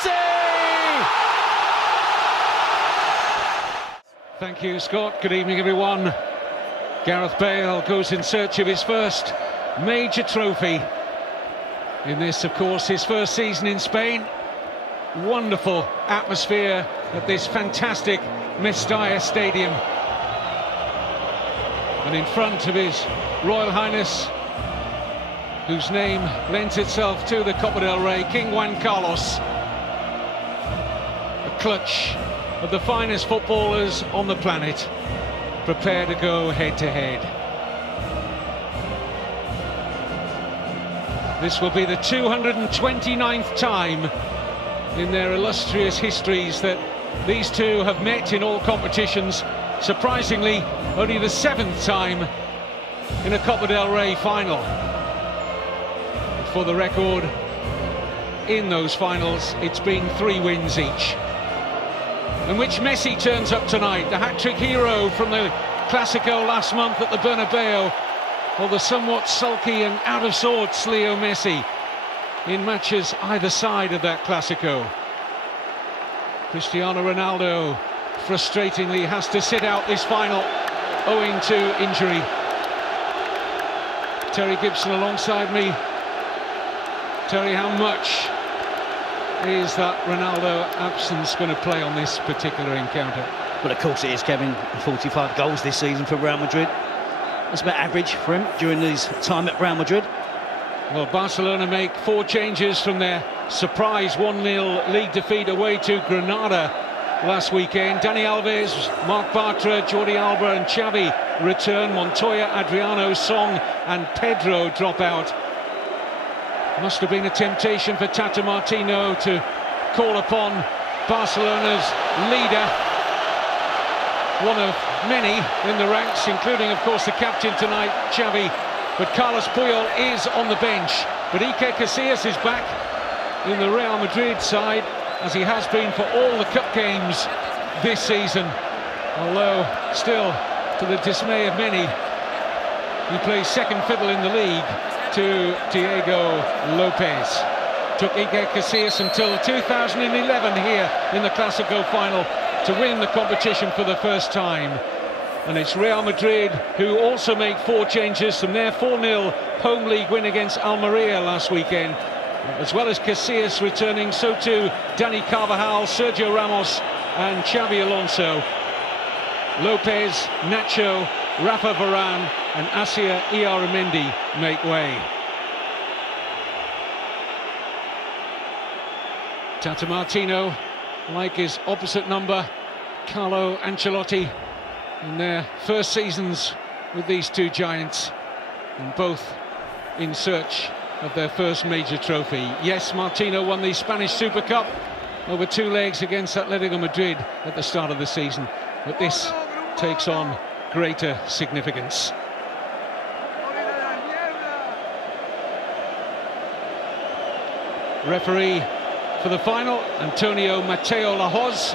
Messi! Thank you, Scott. Good evening, everyone. Gareth Bale goes in search of his first major trophy. In this, of course, his first season in Spain. Wonderful atmosphere at this fantastic Mestalla Stadium. And in front of his Royal Highness, whose name lends itself to the Copa del Rey, King Juan Carlos. A clutch of the finest footballers on the planet, prepare to go head-to-head. This will be the 229th time in their illustrious histories that these two have met in all competitions. Surprisingly, only the 7th time in a Copa del Rey final. For the record, in those finals, it's been 3 wins each. In which Messi turns up tonight, the hat-trick hero from the Clásico last month at the Bernabeu, or the somewhat sulky and out of sorts Leo Messi in matches either side of that Clásico. Cristiano Ronaldo frustratingly has to sit out this final owing to injury. Terry Gibson alongside me. Terry, how much is that Ronaldo absence going to play on this particular encounter? Well, of course it is, Kevin. 45 goals this season for Real Madrid. That's about average for him during his time at Real Madrid. Well, Barcelona make 4 changes from their surprise 1-0 league defeat away to Granada last weekend. Dani Alves, Marc Bartra, Jordi Alba and Xavi return. Montoya, Adriano, Song and Pedro drop out. Must have been a temptation for Tata Martino to call upon Barcelona's leader, one of many in the ranks, including, of course, the captain tonight, Xavi. But Carlos Puyol is on the bench. But Iker Casillas is back in the Real Madrid side, as he has been for all the cup games this season. Although, still, to the dismay of many, he plays second fiddle in the league to Diego Lopez. Took Iker Casillas until 2011 here in the Clásico final to win the competition for the first time. And it's Real Madrid who also make 4 changes from their 4-0 home league win against Almeria last weekend. As well as Casillas returning, so too Dani Carvajal, Sergio Ramos and Xabi Alonso. Lopez, Nacho, Rafa Varane and Asia Iaramendi make way. Tata Martino, like his opposite number, Carlo Ancelotti, in their first seasons with these 2 giants, and both in search of their first major trophy. Yes, Martino won the Spanish Super Cup over 2 legs against Atletico Madrid at the start of the season, but this takes on greater significance. Referee for the final, Antonio Mateo Lahoz.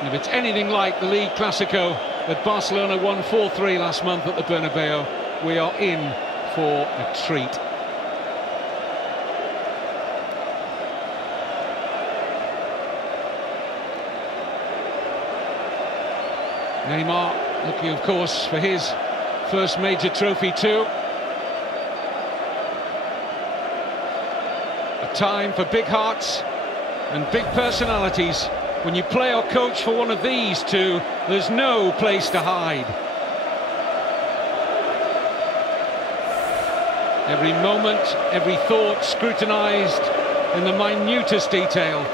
And if it's anything like the League Clásico that Barcelona won 4-3 last month at the Bernabeu, we are in for a treat. Neymar looking, of course, for his first major trophy too. A time for big hearts and big personalities. When you play or coach for one of these two, there's no place to hide. Every moment, every thought scrutinised in the minutest detail.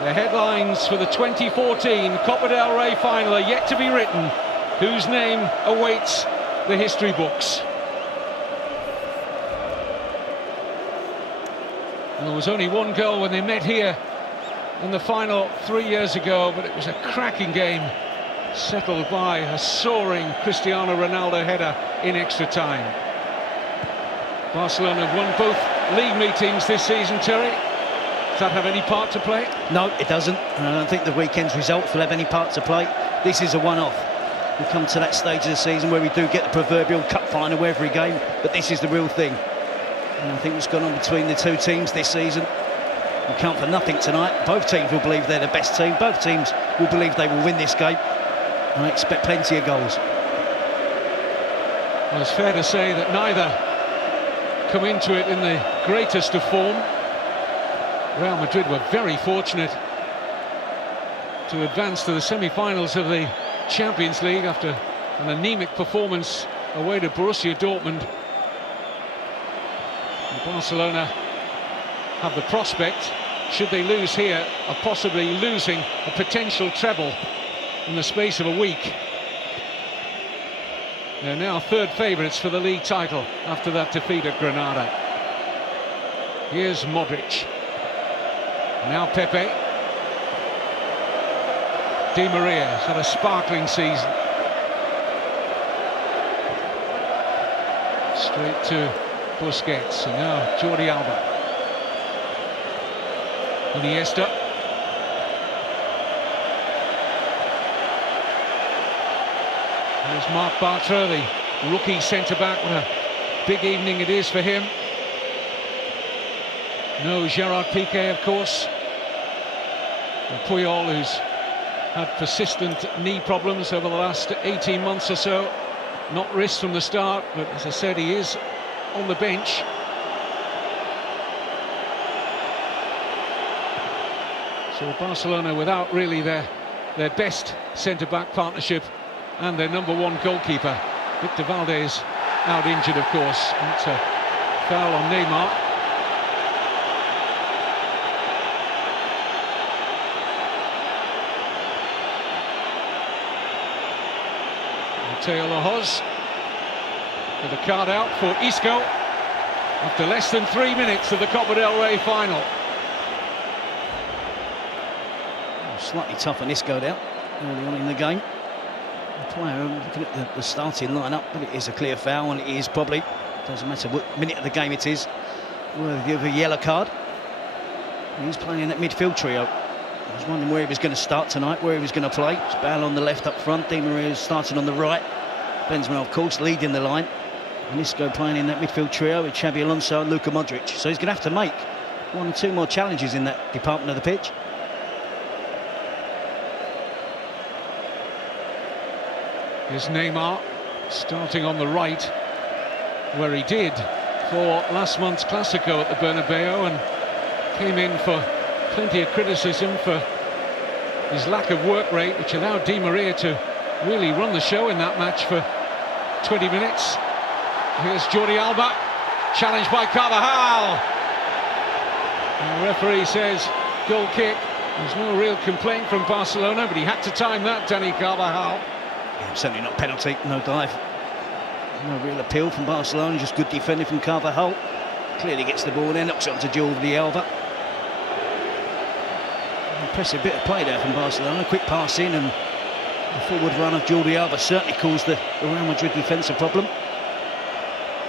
The headlines for the 2014 Copa del Rey final are yet to be written, whose name awaits the history books. And there was only 1 goal when they met here in the final 3 years ago, but it was a cracking game, settled by a soaring Cristiano Ronaldo header in extra time. Barcelona have won both league meetings this season, Terry. Does that have any part to play? No, it doesn't. And I don't think the weekend's results will have any part to play. This is a one-off. We come to that stage of the season where we do get the proverbial cup final every game, but this is the real thing. And I think what's gone on between the two teams this season will count for nothing tonight. Both teams will believe they're the best team. Both teams will believe they will win this game. And I expect plenty of goals. Well, it's fair to say that neither come into it in the greatest of form. Real Madrid were very fortunate to advance to the semi-finals of the Champions League after an anemic performance away to Borussia Dortmund. And Barcelona have the prospect, should they lose here, of possibly losing a potential treble in the space of a week. They're now third favourites for the league title after that defeat at Granada. Here's Modric. Now Pepe. Di Maria has had a sparkling season. Straight to Busquets, and now Jordi Alba. Iniesta. There's Marc Bartra, the rookie centre-back. What a big evening it is for him. No Gerard Piqué, of course. And Puyol, who's had persistent knee problems over the last 18 months or so. Not risked from the start, but as I said, he is on the bench. So Barcelona without really their best centre-back partnership and their #1 goalkeeper. Victor Valdez out injured, of course. And it's a foul on Neymar. Mateo Lahoz with a card out for Isco after less than 3 minutes of the Copa del Rey final. Slightly tough on Isco now, early on in the game. The player, looking at the starting lineup, but it is a clear foul, and it is probably, doesn't matter what minute of the game it is, worthy of a yellow card. He's playing in that midfield trio. I was wondering where he was going to start tonight, where he was going to play. It's Bale on the left up front, Di Maria starting on the right. Benzema, of course, leading the line. And Isco playing in that midfield trio with Xabi Alonso and Luka Modric. So he's going to have to make 1 or 2 more challenges in that department of the pitch. Here's Neymar starting on the right, where he did for last month's Clásico at the Bernabeu, and came in for plenty of criticism for his lack of work rate, which allowed Di Maria to really run the show in that match for 20 minutes. Here's Jordi Alba, challenged by Carvajal. And the referee says goal kick. There's no real complaint from Barcelona, but he had to time that, Dani Carvajal. Yeah, certainly not penalty, no dive. No real appeal from Barcelona, just good defending from Carvajal. Clearly gets the ball there, knocks it onto Jordi Alba. Impressive bit of play there from Barcelona, quick pass in, and the forward run of Jordi Alba certainly caused the Real Madrid defence a problem.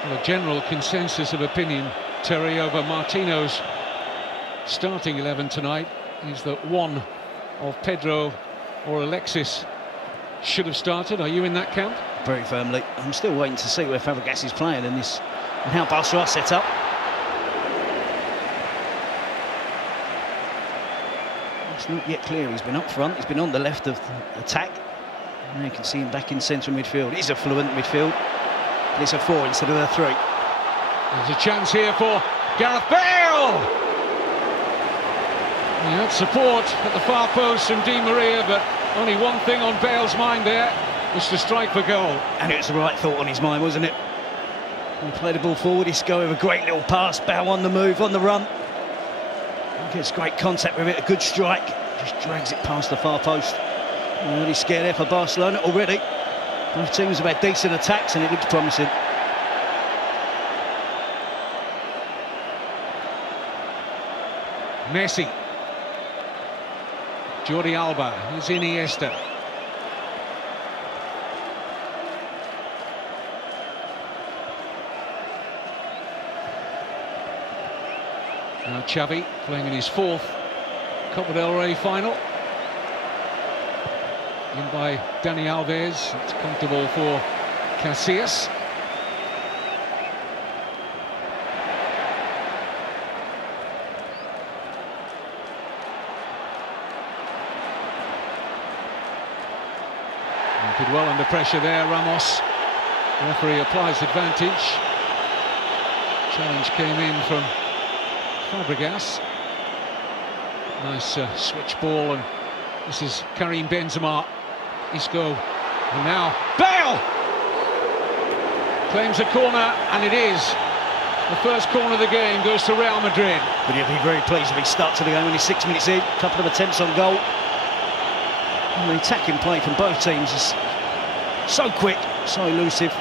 Well, a general consensus of opinion, Terry, over Martino's starting 11 tonight is that one of Pedro or Alexis should have started. Are you in that camp? Very firmly. I'm still waiting to see where Fabregas is playing in this and how Barcelona are set up. It's not yet clear. He's been up front, he's been on the left of the attack. Now you can see him back in central midfield. It is a fluent midfield, but it's a 4 instead of a 3. There's a chance here for Gareth Bale! He had support at the far post from Di Maria, but only one thing on Bale's mind there was to strike for goal. And it was the right thought on his mind, wasn't it? He played the ball forward, Isco with a great little pass, Bale on the move, on the run. He gets great contact with it, a good strike, just drags it past the far post. Really scared there for Barcelona already. Both teams have had decent attacks and it looks promising. Messi. Jordi Alba, here's Iniesta. Now Xavi playing in his 4th Copa del Rey final. In by Dani Alves. It's comfortable for Casillas. Did well under pressure there, Ramos. The referee applies advantage. Challenge came in from Fabregas. Nice switch ball, and this is Karim Benzema. Isco, and now Bale claims a corner, and it is the first corner of the game goes to Real Madrid. But he'll be very pleased if he starts to the game when he's 6 minutes in. A couple of attempts on goal. And the attacking play from both teams is so quick, so elusive,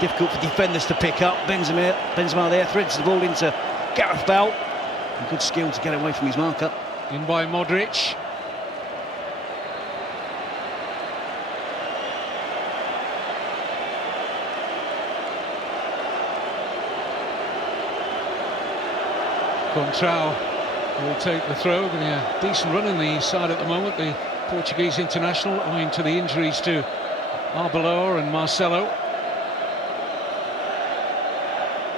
difficult for defenders to pick up. Benzema there threads the ball into Gareth Bale. And good skill to get away from his marker. In by Modric. Contrao will take the throw, but a decent run in the side at the moment. The Portuguese international, owing to the injuries to Arbeloa and Marcelo.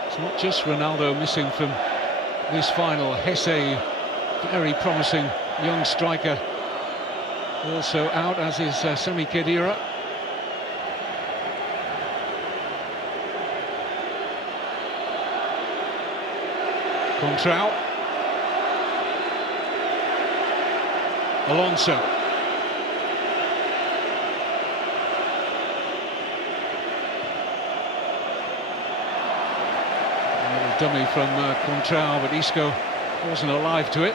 It's not just Ronaldo missing from this final. Hesse, very promising young striker, also out, as is Sami Khedira. Contrao. Alonso. Dummy from Contrao, but Isco wasn't alive to it.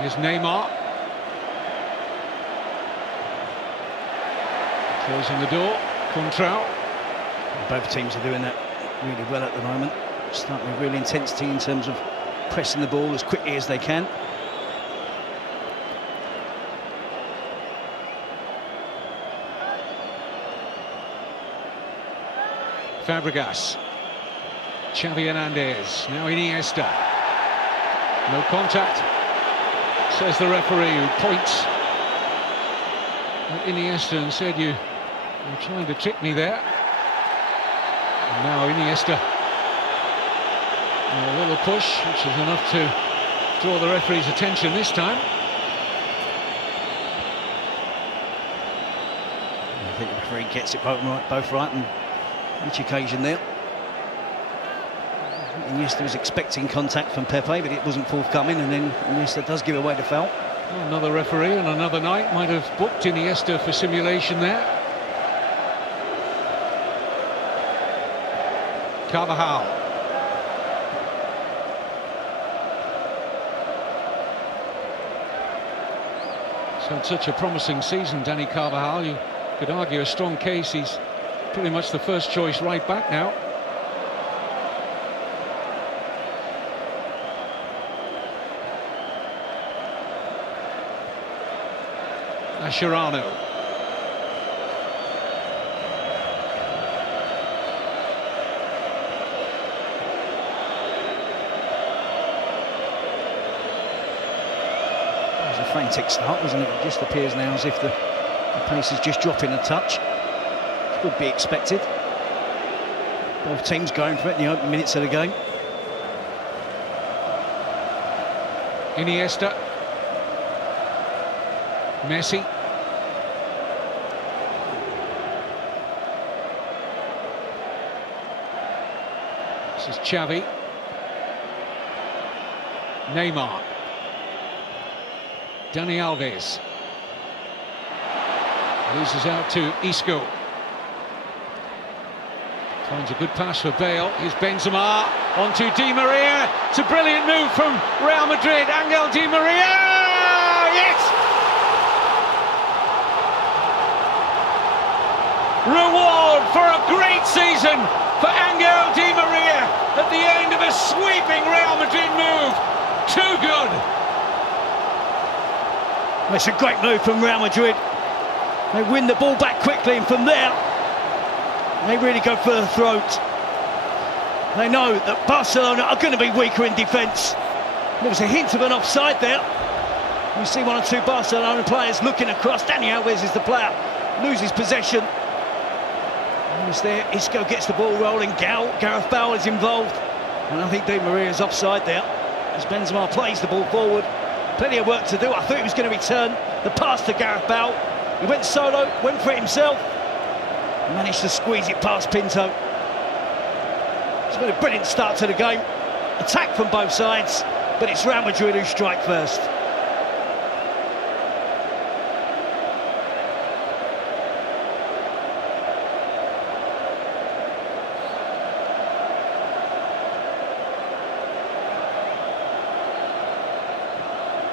Here's Neymar. Closing the door. Contrao. Both teams are doing that really well at the moment. Starting with real intensity in terms of pressing the ball as quickly as they can. Fabregas. Xavi Hernandez. Now Iniesta. No contact, says the referee, who points at Iniesta and said, you're trying to trick me there. And now Iniesta. A little push, which is enough to draw the referee's attention this time. I think the referee gets it both right on each occasion there. Iniesta was expecting contact from Pepe, but it wasn't forthcoming, and then Iniesta does give away the foul. Another referee on another night might have booked Iniesta for simulation there. Carvajal. He's had such a promising season, Dani Carvajal. You could argue a strong case. He's pretty much the first choice right back now. Mascherano. It was a frantic start, wasn't it? It just appears now as if the pace is just dropping a touch. Would be expected. Both teams going for it in the opening minutes of the game. Iniesta. Messi. This is Xavi. Neymar. Dani Alves. Loses out to Isco. Finds a good pass for Bale. Here's Benzema onto Di Maria. It's a brilliant move from Real Madrid. Angel Di Maria. Yes! Reward for a great season for Angel Di Maria at the end of a sweeping Real Madrid move. Too good. It's a great move from Real Madrid. They win the ball back quickly, and from there they really go for the throat. They know that Barcelona are going to be weaker in defence, There was a hint of an offside there. We see one or two Barcelona players looking across. Dani Alves is the player, loses possession. Almost there, Isco gets the ball rolling. Gareth Bale is involved. And I think Di Maria's offside there, as Benzema plays the ball forward. Plenty of work to do. I thought he was going to return the pass to Gareth Bale. He went solo, went for it himself. Managed to squeeze it past Pinto. It's been a brilliant start to the game. Attack from both sides, but it's Real Madrid who strike first.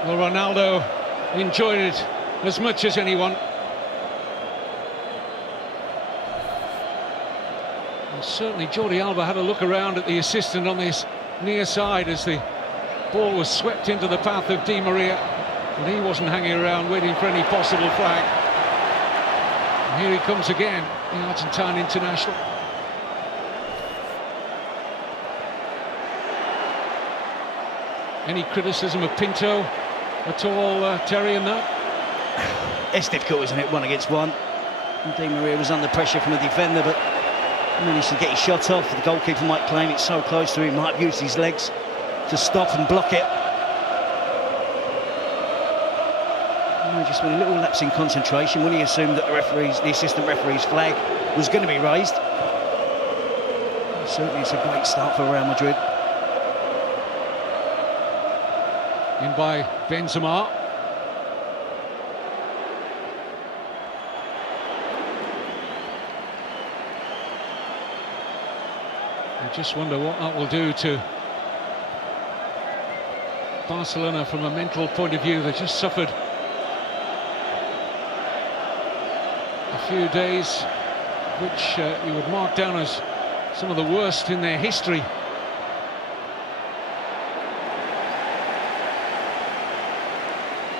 Well, Ronaldo enjoyed it as much as anyone. And certainly Jordi Alba had a look around at the assistant on this near side as the ball was swept into the path of Di Maria, and he wasn't hanging around waiting for any possible flag. And here he comes again, the Argentine international. Any criticism of Pinto at all, Terry, in that? It's difficult, isn't it, 1 against 1. And Di Maria was under pressure from the defender, but managed to get his shot off. The goalkeeper might claim it's so close to him, might have used his legs to stop and block it. Just been a little lapse in concentration when he assumed that the assistant referee's flag was going to be raised. Certainly it's a great start for Real Madrid. In by Benzema. I just wonder what that will do to Barcelona from a mental point of view. They just suffered a few days which you would mark down as some of the worst in their history.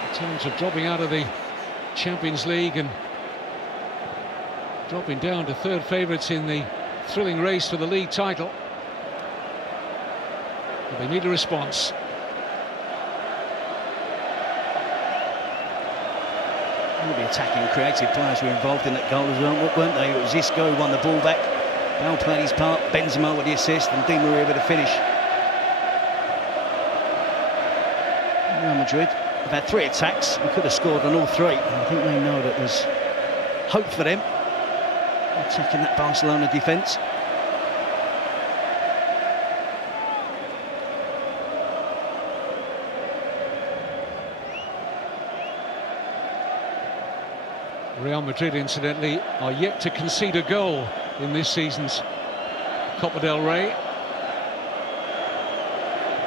In terms of dropping out of the Champions League and dropping down to third favourites in the thrilling race for the league title. But they need a response. All the attacking, creative players were involved in that goal as well, weren't they? It was Isco who won the ball back. Bale played his part, Benzema with the assist, and Di Maria with the finish. Real Madrid have had 3 attacks and could have scored on all 3. And I think they know that there's hope for them attacking that Barcelona defence. Real Madrid, incidentally, are yet to concede a goal in this season's Copa del Rey.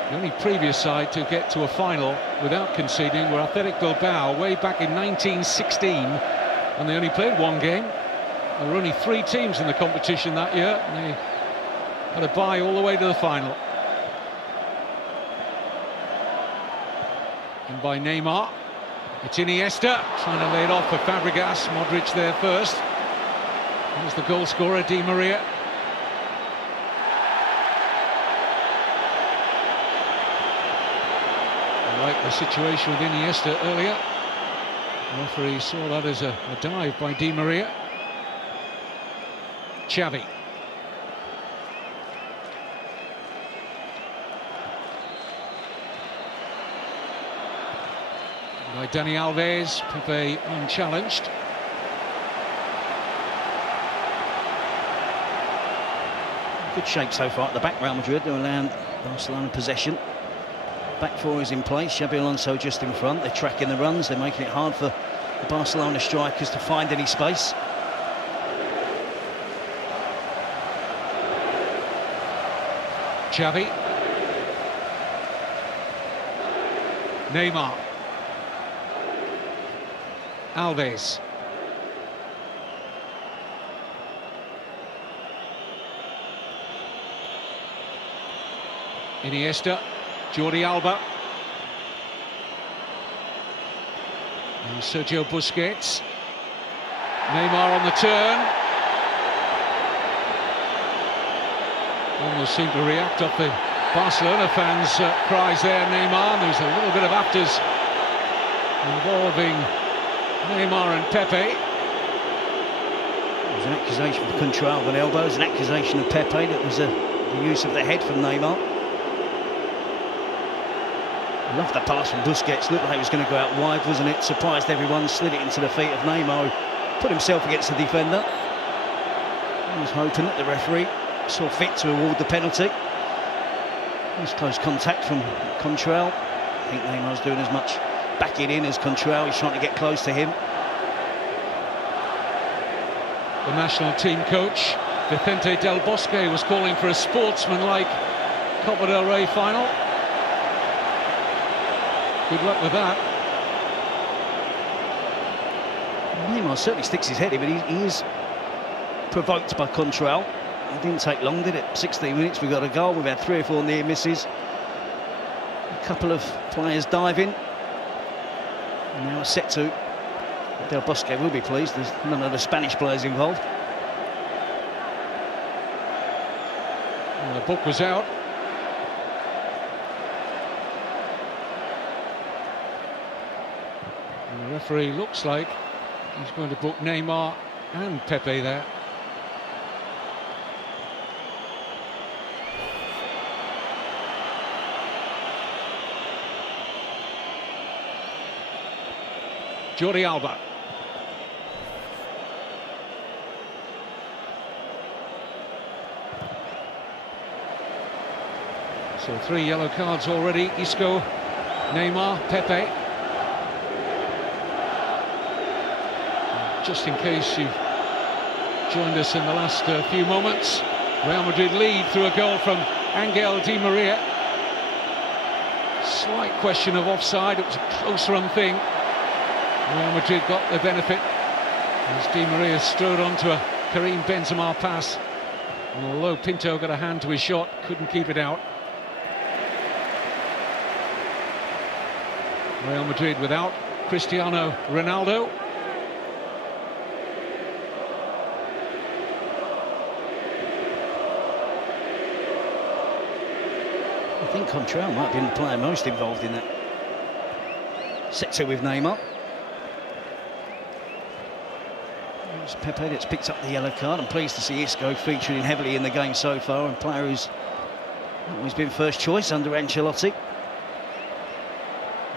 The only previous side to get to a final without conceding were Athletic Bilbao way back in 1916, and they only played 1 game. There were only 3 teams in the competition that year, and they had a bye all the way to the final. And by Neymar, it's Iniesta trying to lay it off for Fabregas. Modric there first. Here's the goal scorer, Di Maria. I like the situation with Iniesta earlier. The referee saw that as a dive by Di Maria. Xavi. By Dani Alves, Pepe unchallenged. Good shape so far at the back, Real Madrid. They're allowing Barcelona possession. Back 4 is in place, Xabi Alonso just in front. They're tracking the runs, they're making it hard for the Barcelona strikers to find any space. Xavi. Neymar. Alves. Iniesta. Jordi Alba. And Sergio Busquets. Neymar on the turn. Almost seemed to react off the Barcelona fans' cries there, Neymar. There's a little bit of afters involving Neymar and Pepe. There's an accusation of control of an elbow. There's an accusation of Pepe that was the use of the head from Neymar. Loved the pass from Busquets. Looked like he was going to go out wide, wasn't it? Surprised everyone. Slid it into the feet of Neymar, who put himself against the defender. He was hoping that the referee saw fit to award the penalty. There's close contact from Contrell. I think Neymar's doing as much backing in as Contrell. He's trying to get close to him. The national team coach, Vicente Del Bosque, was calling for a sportsmanlike Copa del Rey final. Good luck with that. Neymar certainly sticks his head in, but he is provoked by Contrell. It didn't take long, did it? 16 minutes, we got a goal. We've had 3 or 4 near misses. A couple of players diving. And now a set to. Del Bosque will be pleased. There's none of the Spanish players involved. Well, the book was out. And the referee looks like he's going to book Neymar and Pepe there. Jordi Alba. So 3 yellow cards already. Isco, Neymar, Pepe. Just in case you've joined us in the last few moments, Real Madrid lead through a goal from Angel Di Maria. Slight question of offside. It was a close run thing. Real Madrid got the benefit as Di Maria strode onto a Karim Benzema pass. And although Pinto got a hand to his shot, couldn't keep it out. Real Madrid without Cristiano Ronaldo. I think Contrell might have been the player most involved in that. Set to with Neymar. It's Pepe that's picked up the yellow card. I'm pleased to see Isco featuring heavily in the game so far, and player who's always been first choice under Ancelotti.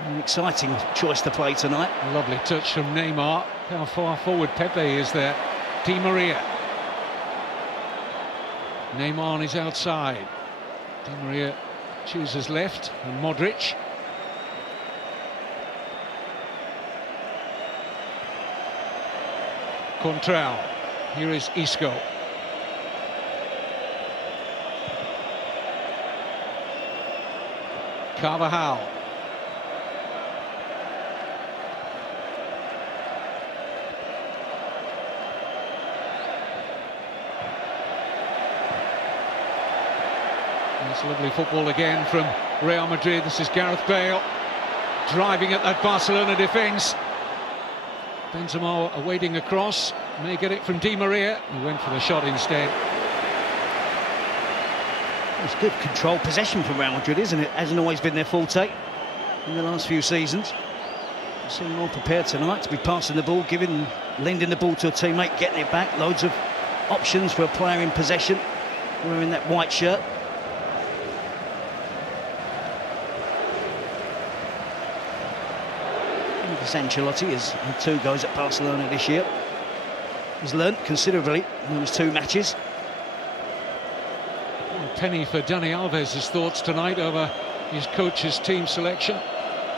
An exciting choice to play tonight. Lovely touch from Neymar. How far forward Pepe is there. Di Maria. Neymar on his outside. Di Maria chooses left, and Modric. Contrell. Here is Isco. Carvajal. It's lovely football again from Real Madrid. This is Gareth Bale driving at that Barcelona defence. Benzema awaiting a cross, may get it from Di Maria. He went for the shot instead. It's good controlled possession from Real Madrid, isn't it? Hasn't always been their forte in the last few seasons. They seem more prepared tonight to be passing the ball, lending the ball to a teammate, getting it back. Loads of options for a player in possession wearing that white shirt. Ancelotti has had 2 goals at Barcelona this year. He's learnt considerably in those 2 matches. A penny for Dani Alves' thoughts tonight over his coach's team selection,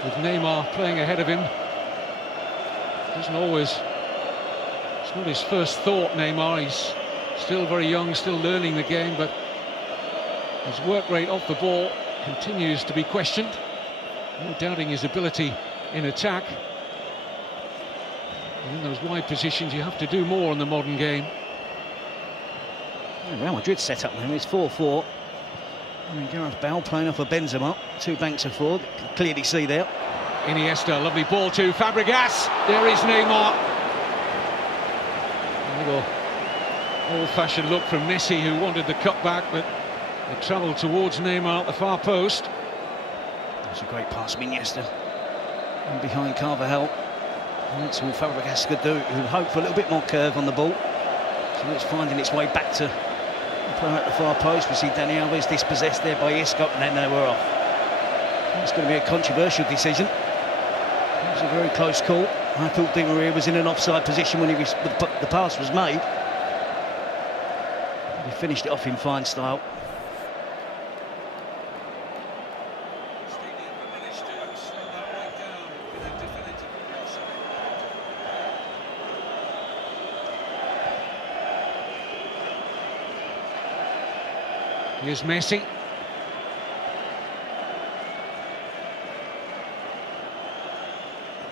with Neymar playing ahead of him. Doesn't always, it's not his first thought, Neymar. He's still very young, still learning the game, but his work rate off the ball continues to be questioned. No doubting his ability in attack. In those wide positions, you have to do more in the modern game. Yeah, Real Madrid set up now. It's 4-4. Gareth Bale playing off a Benzema. 2 banks of forward. Clearly see there. Iniesta, lovely ball to Fabregas. There is Neymar. A little old-fashioned look from Messi, who wanted the cutback, but They travel towards Neymar at the far post. That's a great pass from Iniesta. And behind Carvajal. And that's all Fabregas could do. He would hope for a little bit more curve on the ball. So it's finding its way back to the player at the far post. We see Dani Alves dispossessed there by Isco, and then they were off. It's going to be a controversial decision. It was a very close call. I thought Di Maria was in an offside position when the pass was made. He finished it off in fine style. Here's Messi.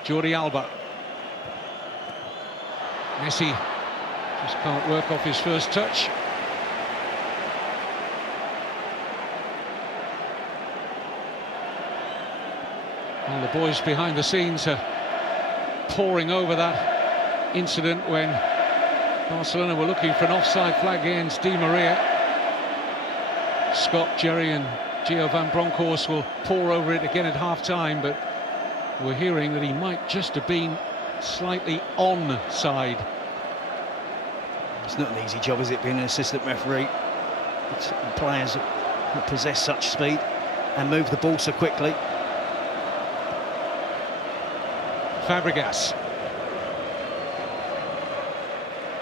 Jordi Alba. Messi just can't work off his first touch. And the boys behind the scenes are poring over that incident when Barcelona were looking for an offside flag against Di Maria. Scott, Jerry and Gio van Bronckhorst will pore over it again at half-time, but we're hearing that he might just have been slightly onside. It's not an easy job, is it, being an assistant referee? It's players that possess such speed and move the ball so quickly. Fabregas.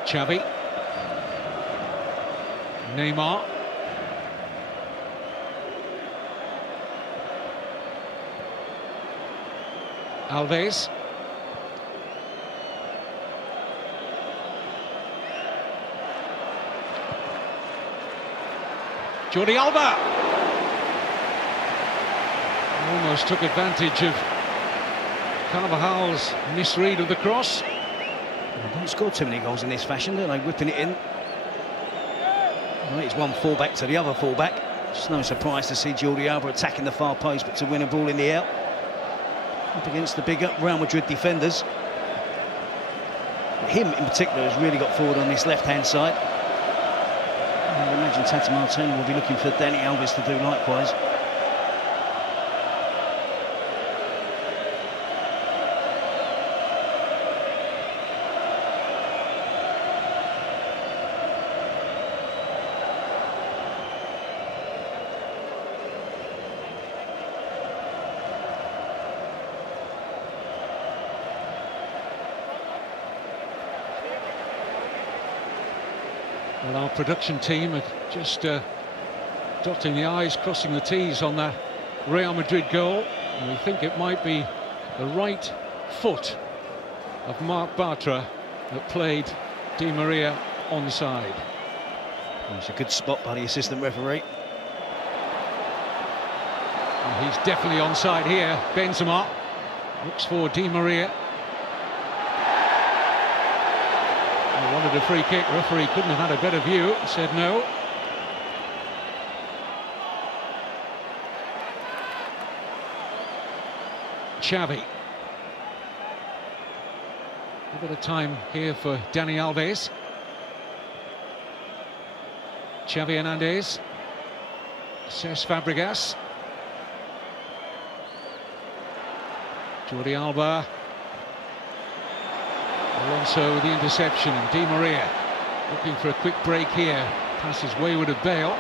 Xavi. Neymar. Alves. Jordi Alba. Almost took advantage of Carvajal's misread of the cross. They don't score too many goals in this fashion, do they? Whipping it in. Well, it's one fullback to the other fullback. It's no surprise to see Jordi Alba attacking the far post, but to win a ball in the air up against the bigger Real Madrid defenders. But him in particular has really got forward on this left-hand side. I imagine Tata Martino will be looking for Dani Alves to do likewise. Well, our production team are just dotting the I's, crossing the T's on that Real Madrid goal. And we think it might be the right foot of Marc Bartra that played Di Maria onside. It's a good spot by the assistant referee. And he's definitely onside here. Benzema looks for Di Maria. Wanted a free kick. Referee couldn't have had a better view. Said no. Xavi. A bit of time here for Dani Alves. Xavi Hernandez. Cesc Fabregas. Jordi Alba. Alonso with the interception, and Di Maria looking for a quick break here. Passes wayward of Bale.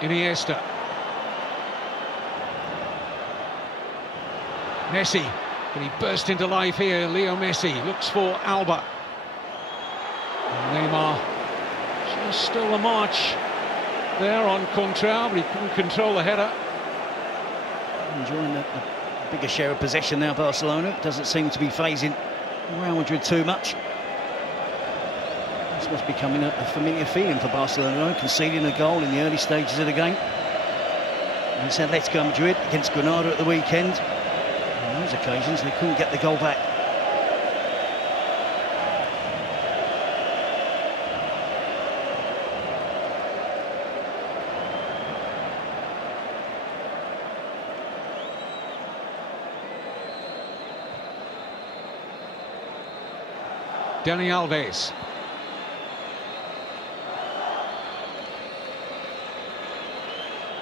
Iniesta. Messi. Can he burst into life here? Leo Messi looks for Alba. And Neymar just stole a march there on Contral, but he couldn't control the header. Enjoying the bigger share of possession now, Barcelona. Doesn't seem to be phasing Real Madrid too much. This must be becoming a familiar feeling for Barcelona, conceding a goal in the early stages of the game. And it's Atletico Madrid against Granada at the weekend. On those occasions, they couldn't get the goal back. Dani Alves.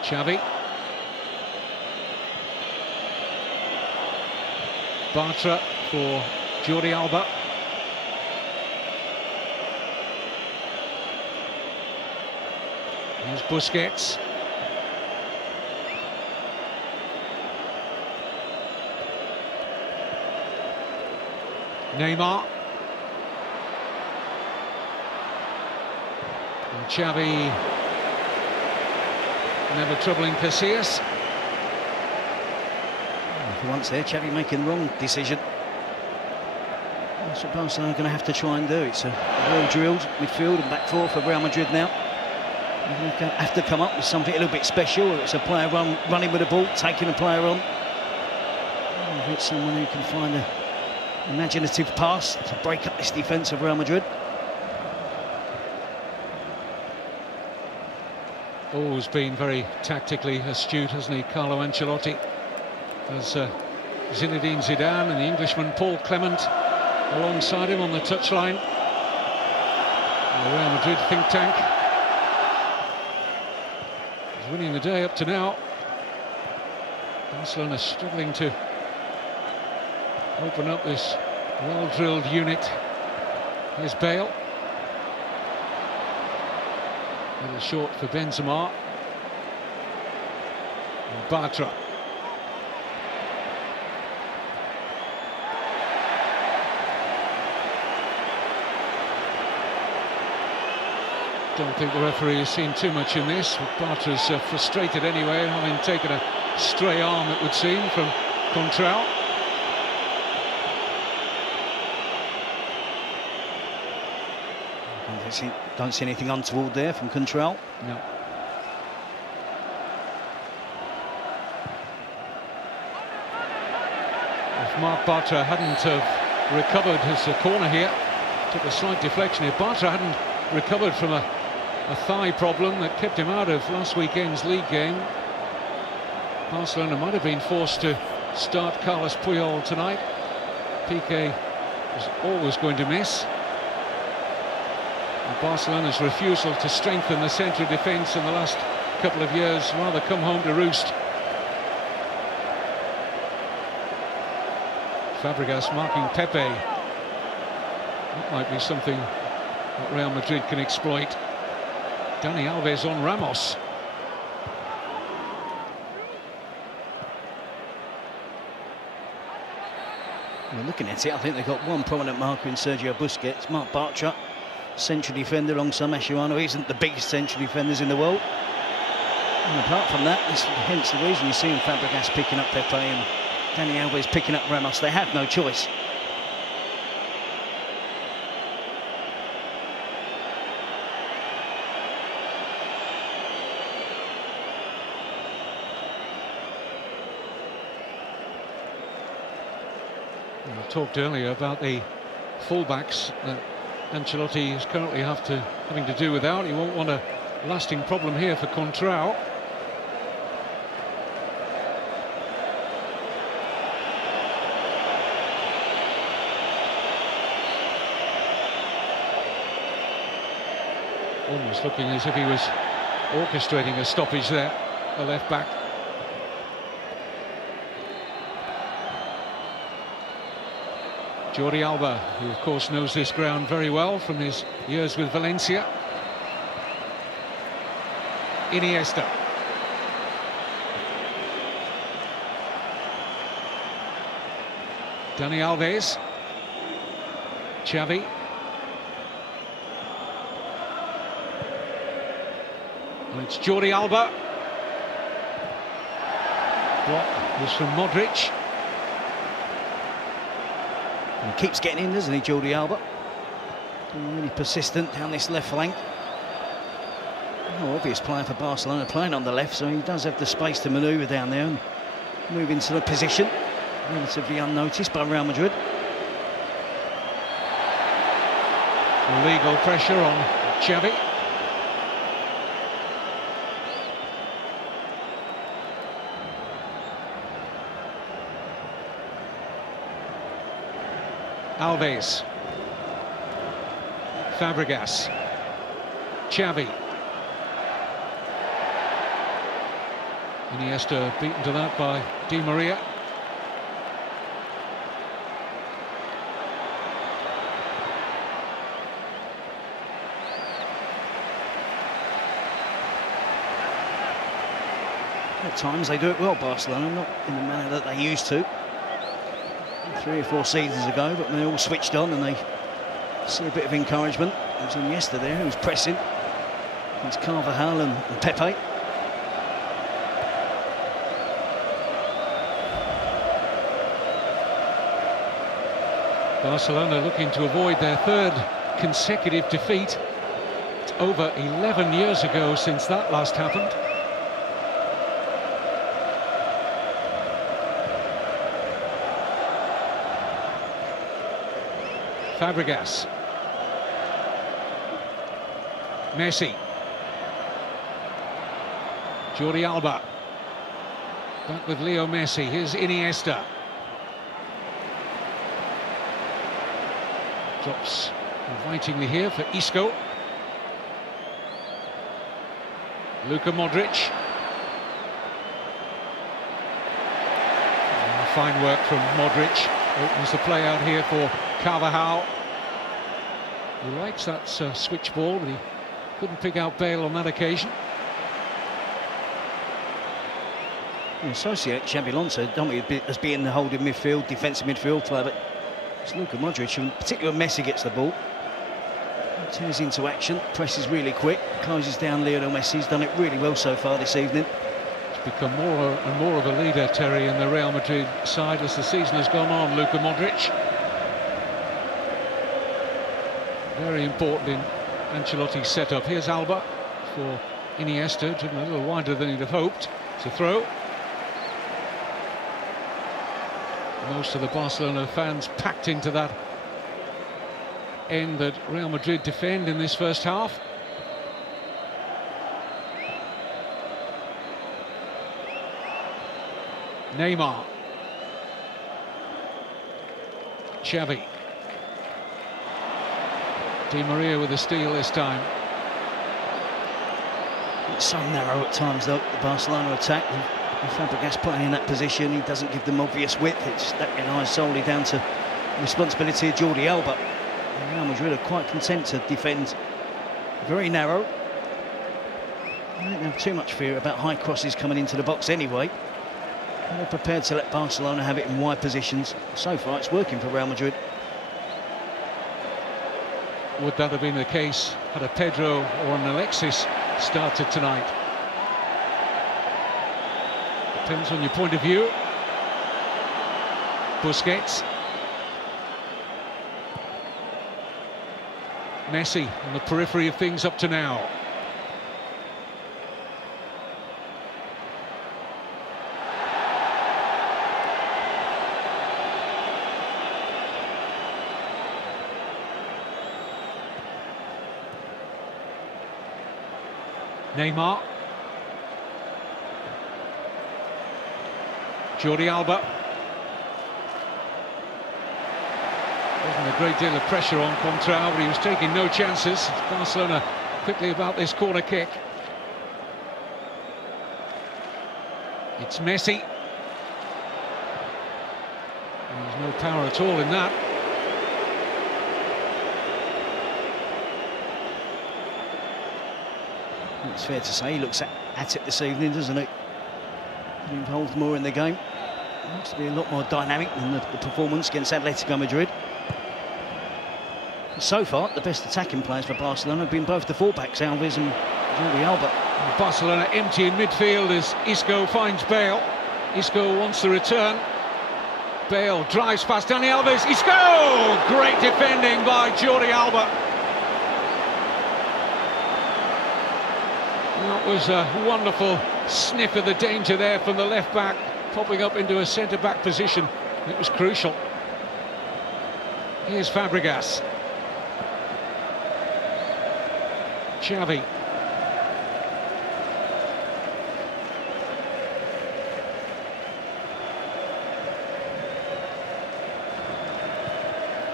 Xavi. Bartra for Jordi Alba. Here's Busquets. Neymar. And Xavi never troubling Casillas. For once there, Xavi making the wrong decision. That's what Barcelona are going to have to try and do. It's a well-drilled midfield and back four for Real Madrid now. They're going to have to come up with something a little bit special. It's a player running with the ball, taking a player on. It's someone who can find an imaginative pass to break up this defence of Real Madrid. Always been very tactically astute, hasn't he, Carlo Ancelotti? As Zinedine Zidane and the Englishman Paul Clement alongside him on the touchline. The Real Madrid think tank is winning the day up to now. Barcelona struggling to open up this well-drilled unit. Here's Bale. A little short for Benzema. And Bartra. Don't think the referee has seen too much in this. Bartra's frustrated anyway, having taken a stray arm, it would seem, from Contral. Don't see anything untoward there from Contral. No. If Marc Bartra hadn't have recovered his corner here, took a slight deflection. If Bartra hadn't recovered from a thigh problem that kept him out of last weekend's league game, Barcelona might have been forced to start Carlos Puyol tonight. Piqué was always going to miss. And Barcelona's refusal to strengthen the central defence in the last couple of years rather come home to roost. Fabregas marking Pepe. That might be something that Real Madrid can exploit. Dani Alves on Ramos. Well, looking at it, I think they've got one prominent marker in Sergio Busquets. Marc Bartra, central defender alongside Mascherano, isn't the biggest central defenders in the world. And apart from that, hence the reason you're seeing Fabregas picking up Pepe and Dani Alves picking up Ramos. They have no choice. I talked earlier about the fullbacks that Ancelotti is currently having to do without. He won't want a lasting problem here for Contral. Almost looking as if he was orchestrating a stoppage there, the left back. Jordi Alba, who of course knows this ground very well from his years with Valencia. Iniesta. Dani Alves. Xavi. And it's Jordi Alba. Block was from Modric. He keeps getting in, doesn't he, Jordi Alba? Really persistent down this left flank. Oh, obvious player for Barcelona, playing on the left, so he does have the space to manoeuvre down there and move into the position. Relatively unnoticed by Real Madrid. Legal pressure on Xavi. Alves. Fabregas. Xavi. Iniesta beaten to that by Di Maria. At times they do it well, Barcelona, not in the manner that they used to 3 or 4 seasons ago, but they all switched on and they see a bit of encouragement. It was Iniesta there who was pressing against Carvajal and Pepe. Barcelona looking to avoid their 3rd consecutive defeat. It's over 11 years ago since that last happened. Fabregas. Messi. Jordi Alba. Back with Leo Messi. Here's Iniesta. Drops invitingly here for Isco. Luka Modric. Fine work from Modric. Opens the play out here for Carvajal. He likes that switch ball, but he couldn't pick out Bale on that occasion. You associate Xabi Alonso, don't we, as being the holding midfield, defensive midfield player, but it's Luka Modric, and particularly when Messi gets the ball. He turns into action, presses really quick, closes down Lionel Messi. He's done it really well so far this evening. He's become more and more of a leader, Terry, in the Real Madrid side as the season has gone on, Luka Modric. Very important in Ancelotti's setup. Here's Alba for Iniesta, driven a little wider than he'd have hoped. It's a throw. Most of the Barcelona fans packed into that end that Real Madrid defend in this first half. Neymar. Xavi. Di Maria with a steal this time. It's so narrow at times, though, the Barcelona attack. And Fabregas playing in that position, he doesn't give them obvious width. That relies solely down to the responsibility of Jordi Alba. And Real Madrid are quite content to defend very narrow. They don't have too much fear about high crosses coming into the box anyway. They're prepared to let Barcelona have it in wide positions. So far, it's working for Real Madrid. Would that have been the case had a Pedro or an Alexis started tonight? Depends on your point of view. Busquets. Messi on the periphery of things up to now. Neymar. Jordi Alba. Wasn't a great deal of pressure on Contrao, but he was taking no chances. Barcelona quickly about this corner kick. It's Messi. There's no power at all in that. It's fair to say he looks at it this evening, doesn't he? Involved more in the game. Looks to be a lot more dynamic than the performance against Atletico Madrid. So far, the best attacking players for Barcelona have been both the fullbacks, Alves and Jordi Alba. Barcelona empty in midfield as Isco finds Bale. Isco wants the return. Bale drives past Dani Alves. Isco! Great defending by Jordi Alba. That was a wonderful sniff of the danger there from the left back, popping up into a centre-back position. It was crucial. Here's Fabregas. Xavi.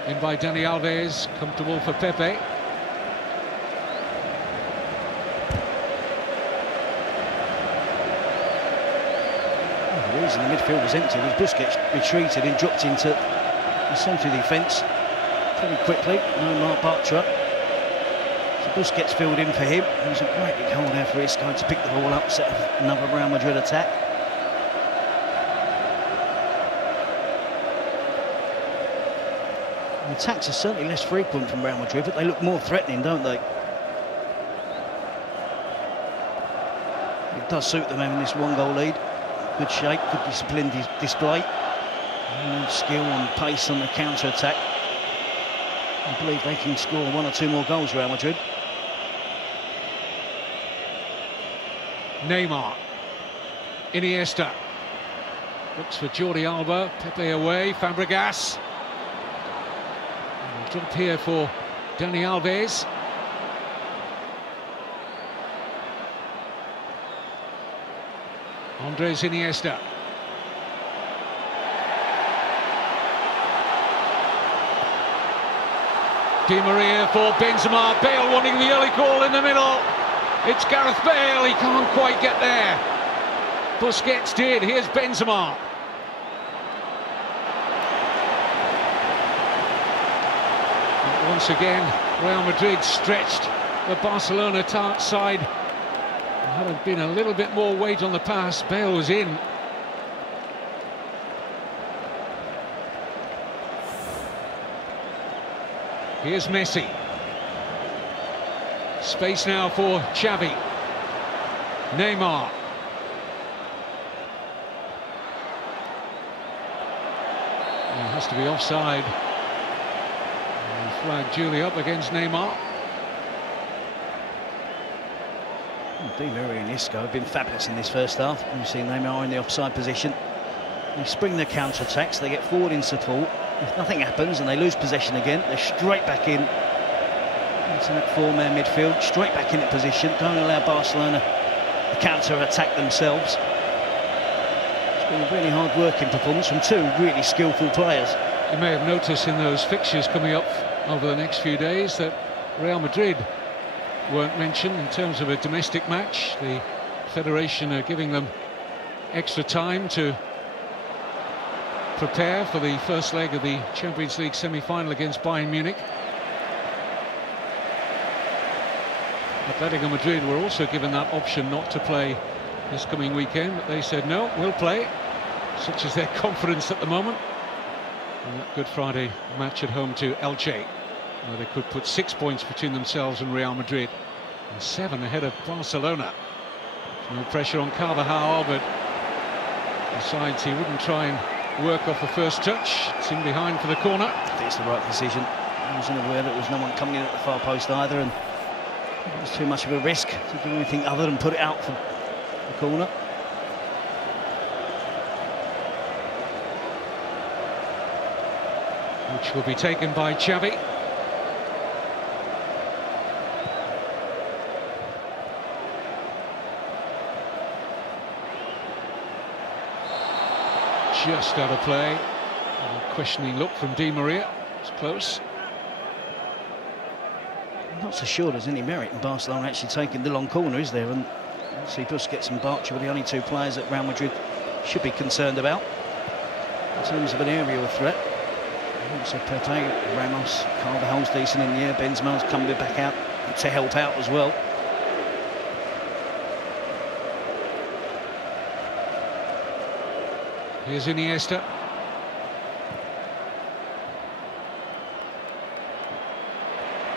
In by Dani Alves, comfortable for Pepe. The reason the midfield was empty was Busquets retreated and dropped into the centre of the defence pretty quickly. No Marc Bartra. So Busquets filled in for him. It was a great big hole there for Isco to pick the ball up, set up another Real Madrid attack. The attacks are certainly less frequent from Real Madrid, but they look more threatening, don't they? It does suit them having this one-goal lead. Good shape, good disciplined display. And skill and pace on the counter-attack. I believe they can score one or two more goals, Real Madrid. Neymar. Iniesta. Looks for Jordi Alba. Pepe away. Fabregas. And a drop here for Dani Alves. Andres Iniesta. Di Maria for Benzema. Bale wanting the early goal in the middle. It's Gareth Bale. He can't quite get there. Busquets did. Here's Benzema. But once again, Real Madrid stretched the Barcelona side. Had it been a little bit more weight on the pass, Bale was in. Here's Messi. Space now for Xavi. Neymar. He has to be offside. And flag duly up against Neymar. Di Maria and Isco have been fabulous in this first half. You see Neymar in the offside position. They spring their counter-attacks, they get forward in support. If nothing happens and they lose possession again, they're straight back in into that four-man midfield, straight back into position. Don't allow Barcelona to counter-attack themselves. It's been a really hard-working performance from two really skillful players. You may have noticed in those fixtures coming up over the next few days that Real Madrid weren't mentioned in terms of a domestic match. The Federation are giving them extra time to prepare for the first leg of the Champions League semi-final against Bayern Munich. Atletico Madrid were also given that option not to play this coming weekend, but they said no, we'll play. Such is their confidence at the moment. And that Good Friday match at home to Elche, where they could put 6 points between themselves and Real Madrid, and 7 ahead of Barcelona. No pressure on Carvajal, but decides he wouldn't try and work off the first touch. It's in behind for the corner. I think it's the right decision. I wasn't aware that there was no one coming in at the far post either, and it was too much of a risk to do anything other than put it out for the corner. Which will be taken by Xavi. Just out of play. A questioning look from Di Maria. It's close. I'm not so sure there's any merit in Barcelona actually taking the long corner, is there? And see Busquets and Bartra were the only two players that Real Madrid should be concerned about in terms of an aerial threat. Also Pepe, Ramos, Carvajal's decent in the air. Benzema's coming back out to help out as well. Here's Iniesta.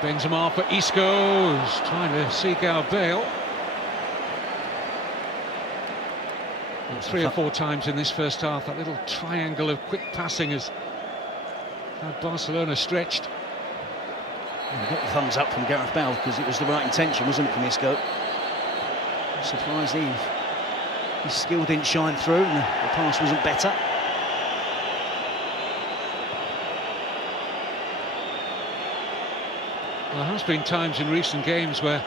Benzema for Isco, who's trying to seek out Bale. And 3 or 4 times in this first half, that little triangle of quick passing has had Barcelona stretched. We got the thumbs up from Gareth Bale because it was the right intention, wasn't it, from Isco? I'm surprised his skill didn't shine through and the pass wasn't better. Well, there has been times in recent games where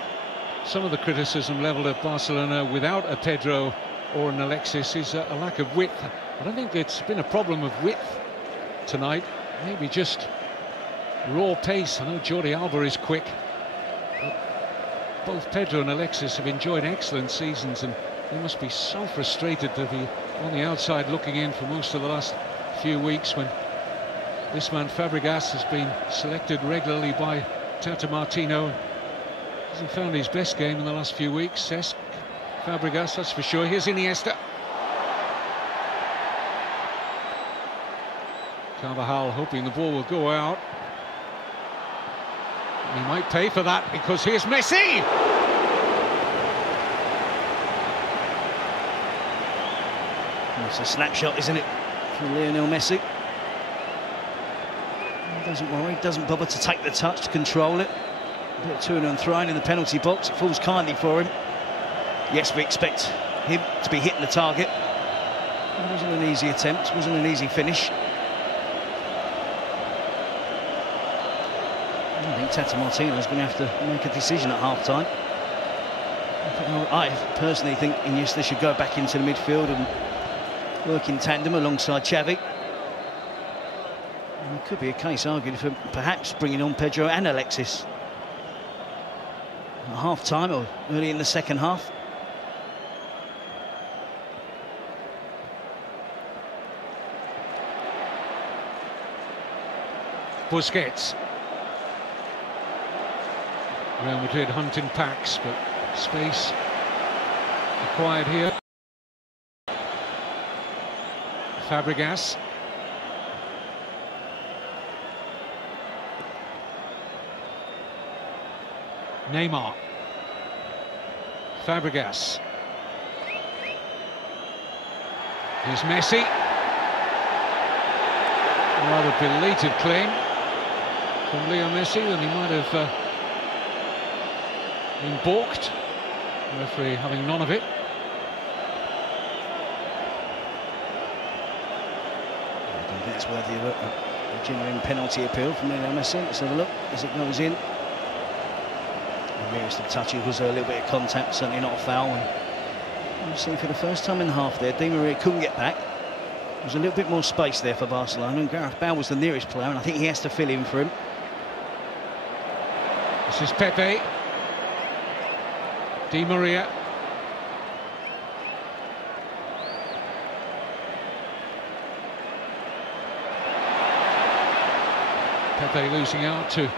some of the criticism levelled at Barcelona without a Pedro or an Alexis is a lack of width. I don't think it's been a problem of width tonight, maybe just raw pace. I know Jordi Alba is quick, but both Pedro and Alexis have enjoyed excellent seasons, and They must be so frustrated to be on the outside looking in for most of the last few weeks, when this man Fabregas has been selected regularly by Tata Martino. Hasn't found his best game in the last few weeks, Cesc Fabregas, that's for sure. Here's Iniesta. Carvajal hoping the ball will go out. He might pay for that, because here's Messi! It's a snapshot, isn't it, from Lionel Messi? He doesn't worry, doesn't bother to take the touch, to control it. A bit of to and throwing in the penalty box, it falls kindly for him. Yes, we expect him to be hitting the target. It wasn't an easy attempt, wasn't an easy finish. I think Tata Martino is going to have to make a decision at half-time. I personally think Iniesta should go back into the midfield and work in tandem alongside Xavi. And it could be a case argued for perhaps bringing on Pedro and Alexis at half-time or early in the second half. Busquets. Real Madrid hunting packs, but space acquired here. Fabregas. Neymar. Fabregas. Here's Messi. A rather belated claim from Leo Messi, than he might have been balked. The referee having none of it. I think that's worthy of a genuine penalty appeal from Lionel Messi. Let's have a look as it goes in. The nearest of touches was a little bit of contact, certainly not a foul. And you see, for the first time in half there, Di Maria couldn't get back. There was a little bit more space there for Barcelona, and Gareth Bale was the nearest player, and I think he has to fill in for him. This is Pepe. Di Maria. Pepe losing out to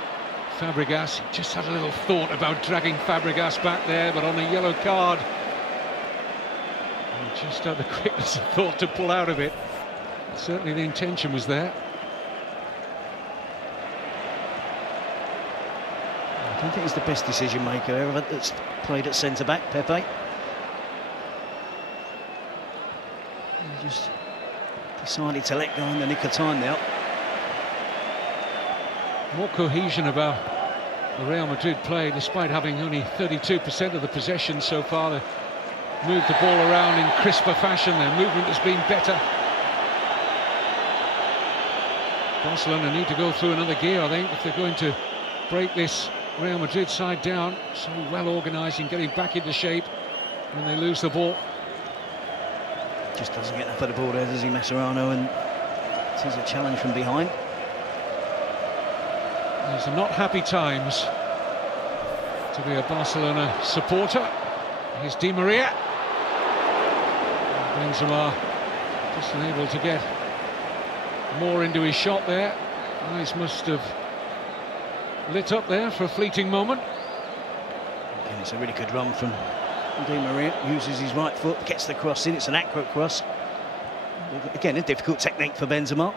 Fabregas. He just had a little thought about dragging Fabregas back there, but on a yellow card, he just had the quickness of thought to pull out of it. Certainly the intention was there. I don't think he's the best decision maker ever that's played at centre-back, Pepe. He just decided to let go in the nick of time now. More cohesion about the Real Madrid play, despite having only 32% of the possession so far. They moved the ball around in crisper fashion. Their movement has been better. Barcelona need to go through another gear, I think, if they're going to break this Real Madrid side down. So well organised in getting back into shape when they lose the ball. Just doesn't get enough of the ball there, does he, Mascherano? And it is a challenge from behind. These are not happy times to be a Barcelona supporter. Here's Di Maria. Benzema just unable to get more into his shot there. Eyes must have lit up there for a fleeting moment. And it's a really good run from Di Maria. Uses his right foot, gets the cross in. It's an accurate cross. Again, a difficult technique for Benzema.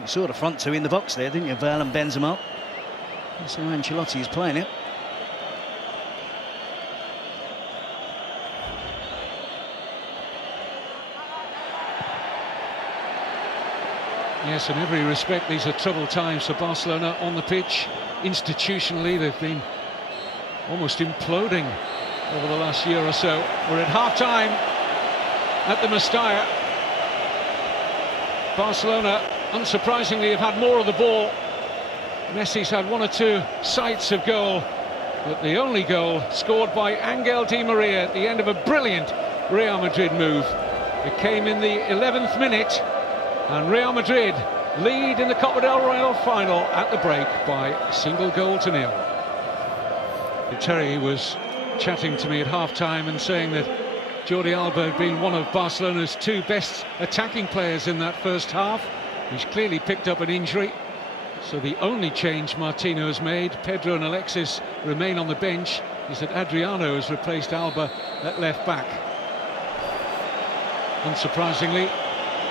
You saw the front two in the box there, didn't you, Val and Benzema? That's how Ancelotti is playing it. Yes, in every respect, these are troubled times for Barcelona on the pitch. Institutionally, they've been almost imploding over the last year or so. We're at half-time at the Mestalla. Barcelona, unsurprisingly, have had more of the ball. Messi's had one or two sights of goal, but the only goal scored by Angel Di Maria at the end of a brilliant Real Madrid move. It came in the 11th minute, and Real Madrid lead in the Copa del Rey final at the break by a single goal to nil. Terry was chatting to me at half-time and saying that Jordi Alba had been one of Barcelona's two best attacking players in that first half. He's clearly picked up an injury, so the only change Martino has made, Pedro and Alexis remain on the bench, is that Adriano has replaced Alba at left back. Unsurprisingly,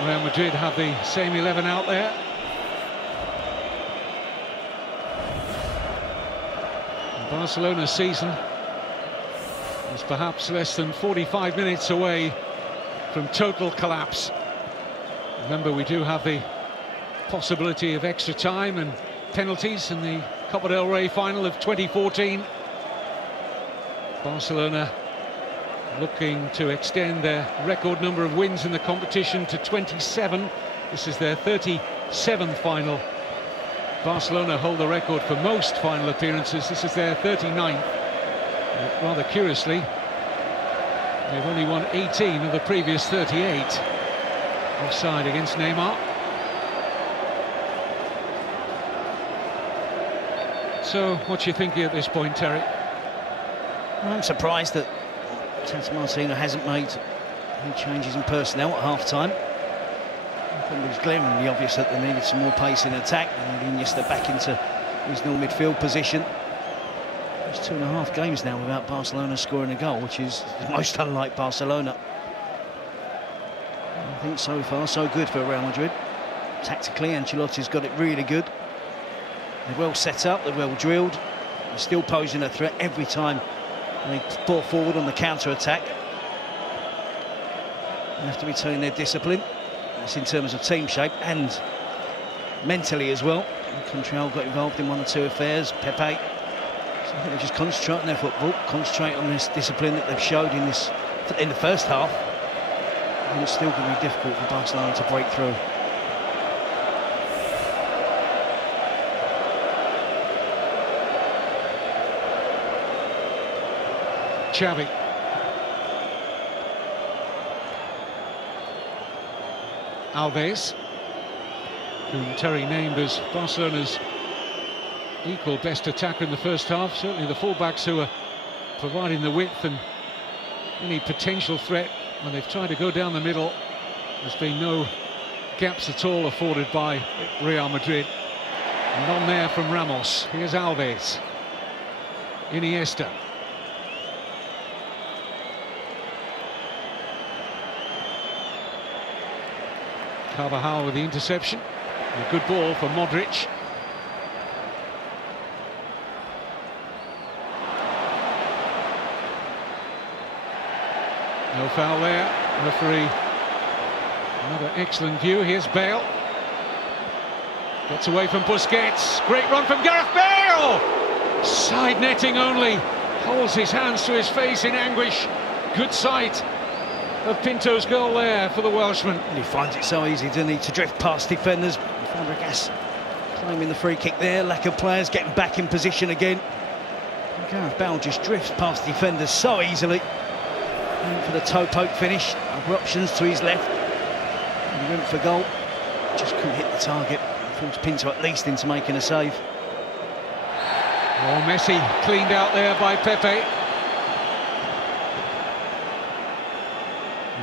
Real Madrid have the same 11 out there. Barcelona's season is perhaps less than 45 minutes away from total collapse. Remember, we do have the possibility of extra time and penalties in the Copa del Rey final of 2014. Barcelona looking to extend their record number of wins in the competition to 27. This is their 37th final. Barcelona hold the record for most final appearances. This is their 39th. Rather curiously, they've only won 18 of the previous 38. Offside against Neymar. So, what do you think at this point, Terry? I'm surprised that Martino hasn't made any changes in personnel at half-time. I think it was glaringly obvious that they needed some more pace in attack, and Iniesta back into his normal midfield position. It's 2.5 games now without Barcelona scoring a goal, which is most unlike Barcelona. I think so far so good for Real Madrid. Tactically, Ancelotti's got it really good. They're well set up, they're well drilled. They're still posing a threat every time they pour forward on the counter-attack. They have to retain their discipline. That's in terms of team shape and mentally as well. Control got involved in one or two affairs, Pepe. So I think they just concentrate on their football, concentrate on this discipline that they've showed in the first half. And it's still going to be difficult for Barcelona to break through. Xavi. Alves, whom Terry named as Barcelona's equal best attacker in the first half. Certainly the fullbacks who are providing the width and any potential threat when they've tried to go down the middle. There's been no gaps at all afforded by Real Madrid. None there from Ramos. Here's Alves. Iniesta. Carvajal with the interception. A good ball for Modric. No foul there. Referee. Another excellent view. Here's Bale. Gets away from Busquets. Great run from Gareth Bale! Side netting only. Holds his hands to his face in anguish. Good sight of Pinto's goal there for the Welshman. And he finds it so easy, doesn't he, to drift past defenders. Fabregas claiming the free kick there. Lack of players getting back in position again. And Gareth Bale just drifts past defenders so easily. And for the toe poke finish, other options to his left. And he went for goal. Just couldn't hit the target. Forced Pinto at least into making a save. Oh, Messi cleaned out there by Pepe.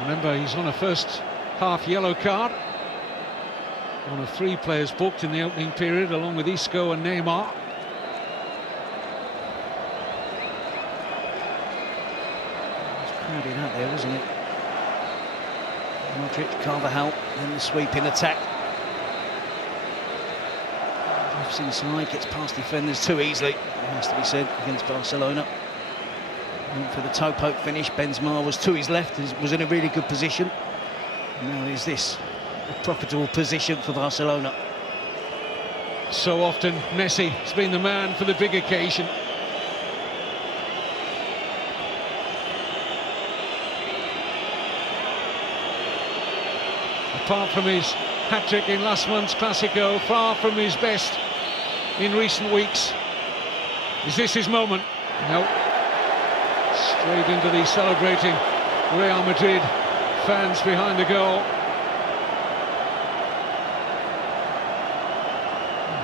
Remember, he's on a first half yellow card. One of 3 players booked in the opening period, along with Isco and Neymar. It was crowded out there, wasn't it? Modric, Carvajal, then the sweep in attack. Drifts inside, gets past defenders too easily, it has to be said, against Barcelona. And for the toe poke finish, Benzema was to his left, was in a really good position. And now is this a profitable position for Barcelona. So often Messi has been the man for the big occasion. Apart from his hat-trick in last month's Clásico, far from his best in recent weeks. Is this his moment? No. Straight into the celebrating Real Madrid fans behind the goal.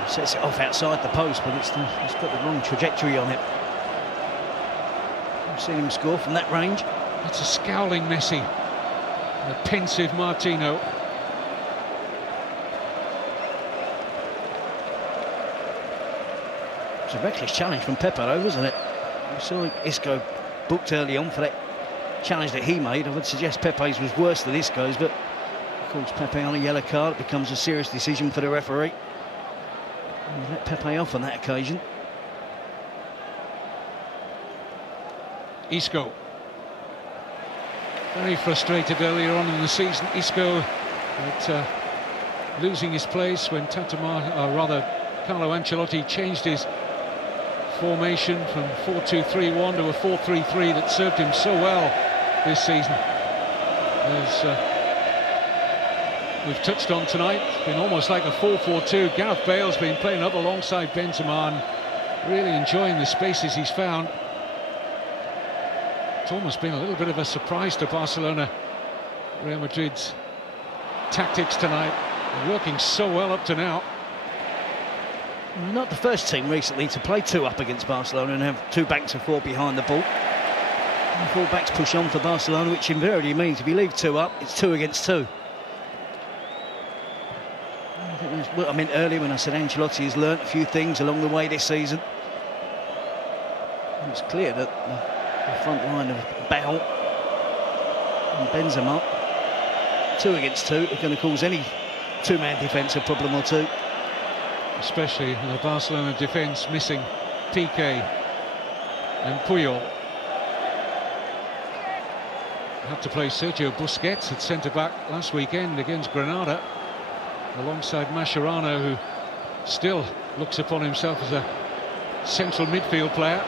Sets it off outside the post, but it's got the wrong trajectory on it. I've seen him score from that range. It's a scowling Messi, and a pensive Martino. It's a reckless challenge from Pepe, though, wasn't it? We saw Isco booked early on for that challenge that he made. I would suggest Pepe's was worse than Isco's, but of course Pepe on a yellow card, it becomes a serious decision for the referee. And he let Pepe off on that occasion. Isco. Very frustrated earlier on in the season. Isco at, losing his place when Carlo Ancelotti changed his formation from 4-2-3-1 to a 4-3-3 that served him so well this season. As we've touched on tonight, it's been almost like a 4-4-2. Gareth Bale's been playing up alongside Benzema and really enjoying the spaces he's found. It's almost been a little bit of a surprise to Barcelona. Real Madrid's tactics tonight, working so well up to now. Not the first team recently to play two up against Barcelona and have two backs and four behind the ball. And four backs push on for Barcelona, which invariably means if you leave two up, it's 2 against 2. I think that's what I meant earlier when I said Ancelotti has learnt a few things along the way this season. And it's clear that the front line of Bale and Benzema, 2 against 2, are going to cause any two-man defence a problem or two. Especially the Barcelona defence missing Piqué and Puyol. Had to play Sergio Busquets at centre-back last weekend against Granada, alongside Mascherano, who still looks upon himself as a central midfield player.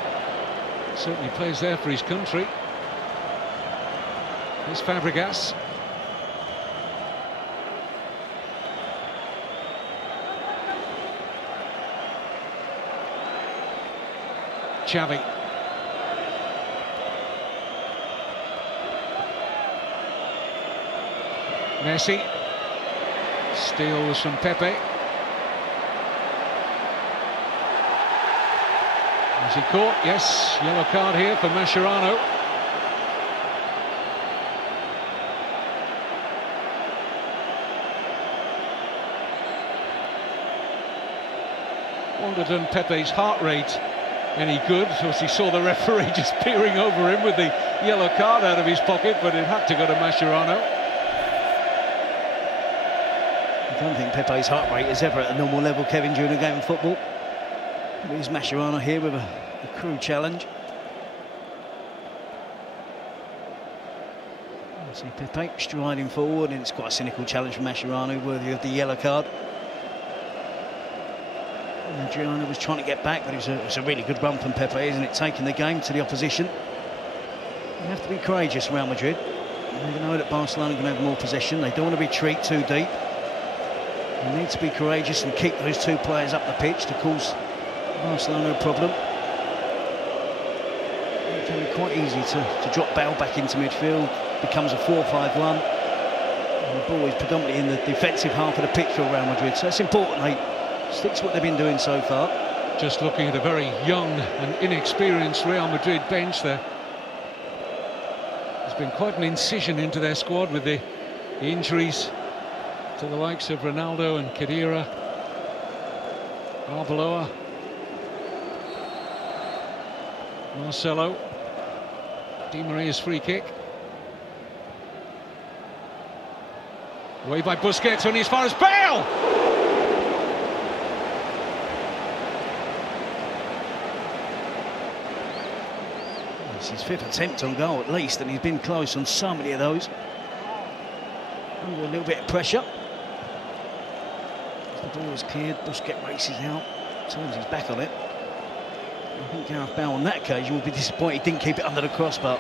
Certainly plays there for his country. Here's Fabregas. Xavi. Messi. Steal was from Pepe. Is he caught? Yes, yellow card here for Mascherano. Wondered on Pepe's heart rate any good, as he saw the referee just peering over him with the yellow card out of his pocket, but it had to go to Mascherano. I don't think Pepe's heart rate is ever at a normal level, Kevin, during a game of football. Here's Mascherano here with a crude challenge. You see Pepe striding forward, and it's quite a cynical challenge from Mascherano, worthy of the yellow card. Adriano was trying to get back, but it was a really good run from Pepe, isn't it? Taking the game to the opposition. You have to be courageous, Real Madrid. They know that Barcelona can have more possession. They don't want to retreat too deep. They need to be courageous and keep those two players up the pitch to cause Barcelona a problem. It can be quite easy to drop Bale back into midfield. Becomes a 4-5-1. And the ball is predominantly in the defensive half of the pitch for Real Madrid, so it's important they stick to what they've been doing so far. Just looking at a very young and inexperienced Real Madrid bench there. There's been quite an incision into their squad with the injuries to the likes of Ronaldo and Khedira, Arbeloa, Marcelo. Di Maria's free kick. Away by Busquets, only as far as Bale! It's his 5th attempt on goal at least, and he's been close on so many of those. Under a little bit of pressure. The ball is cleared, Busquets races out, turns his back on it. I think Gareth Bale on that occasion will be disappointed he didn't keep it under the crossbar.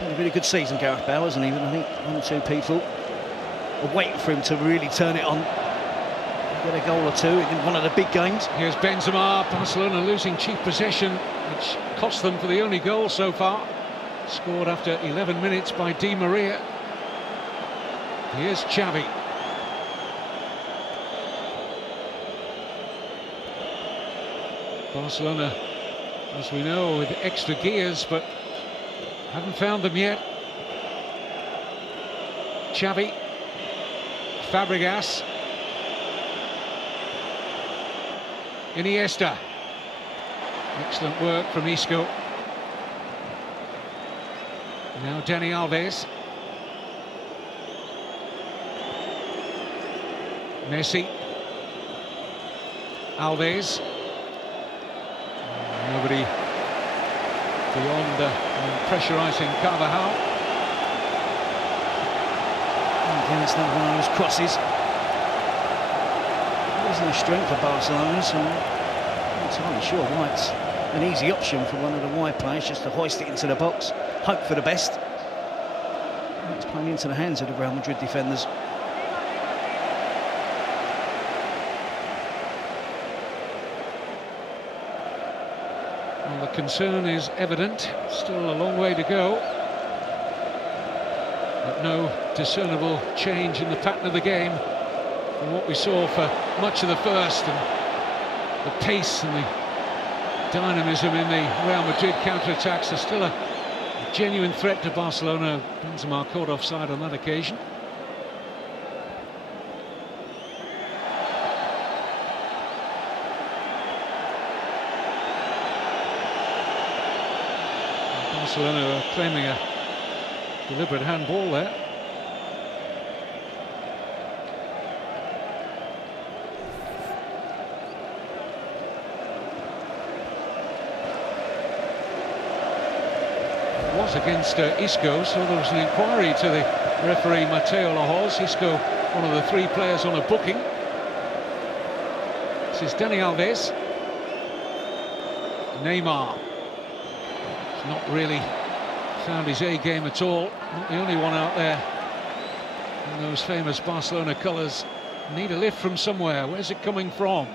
Had a really good season, Gareth Bale, hasn't he? But I think one or two people are waiting for him to really turn it on. Get a goal or two in one of the big games. Here's Benzema. Barcelona losing cheap possession, which cost them for the only goal so far. Scored after 11 minutes by Di Maria. Here's Xavi. Barcelona, as we know, with extra gears, but haven't found them yet. Xavi, Fabregas, Iniesta. Excellent work from Isco. Now Dani Alves. Messi. Alves. Nobody beyond pressurising Carvajal. Again, it's another one of those crosses. There isn't a strength for Barcelona, so I'm not entirely sure why it's an easy option for one of the wide players just to hoist it into the box, hope for the best. It's playing into the hands of the Real Madrid defenders. Well, the concern is evident. Still a long way to go. But no discernible change in the pattern of the game from what we saw for much of the first. And the pace and the dynamism in the Real Madrid counter-attacks are still a genuine threat to Barcelona. Benzema caught offside on that occasion. Barcelona are claiming a deliberate handball there. It was against Isco, so there was an inquiry to the referee Mateo Lahoz. Isco, one of the three players on a booking. This is Dani Alves. Neymar. Not really found his A game at all. Not the only one out there in those famous Barcelona colours. Need a lift from somewhere. Where's it coming from?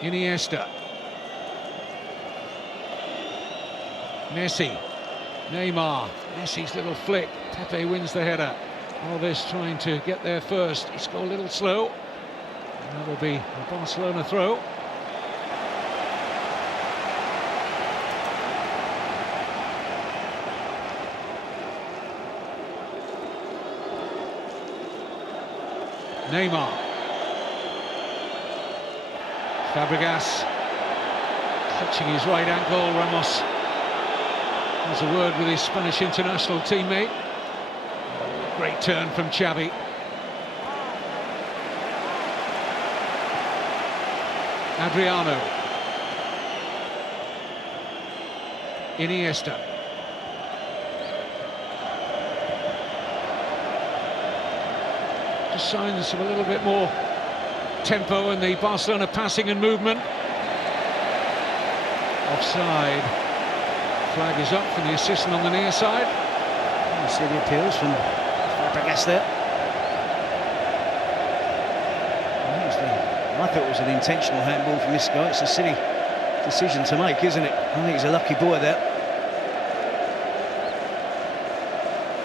Iniesta. Messi. Neymar. Messi's little flick. Pepe wins the header. Alves trying to get there first. He's got a little slow. And that'll be a Barcelona throw. Neymar. Fabregas clutching his right ankle. Ramos has a word with his Spanish international teammate. Great turn from Xavi. Adriano. Iniesta. Just signs of a little bit more tempo in the Barcelona passing and movement. Offside. Flag is up for the assistant on the near side. You see the appeals from Fabregas there. I thought it was an intentional handball from this guy. It's a silly decision to make, isn't it? I think he's a lucky boy there.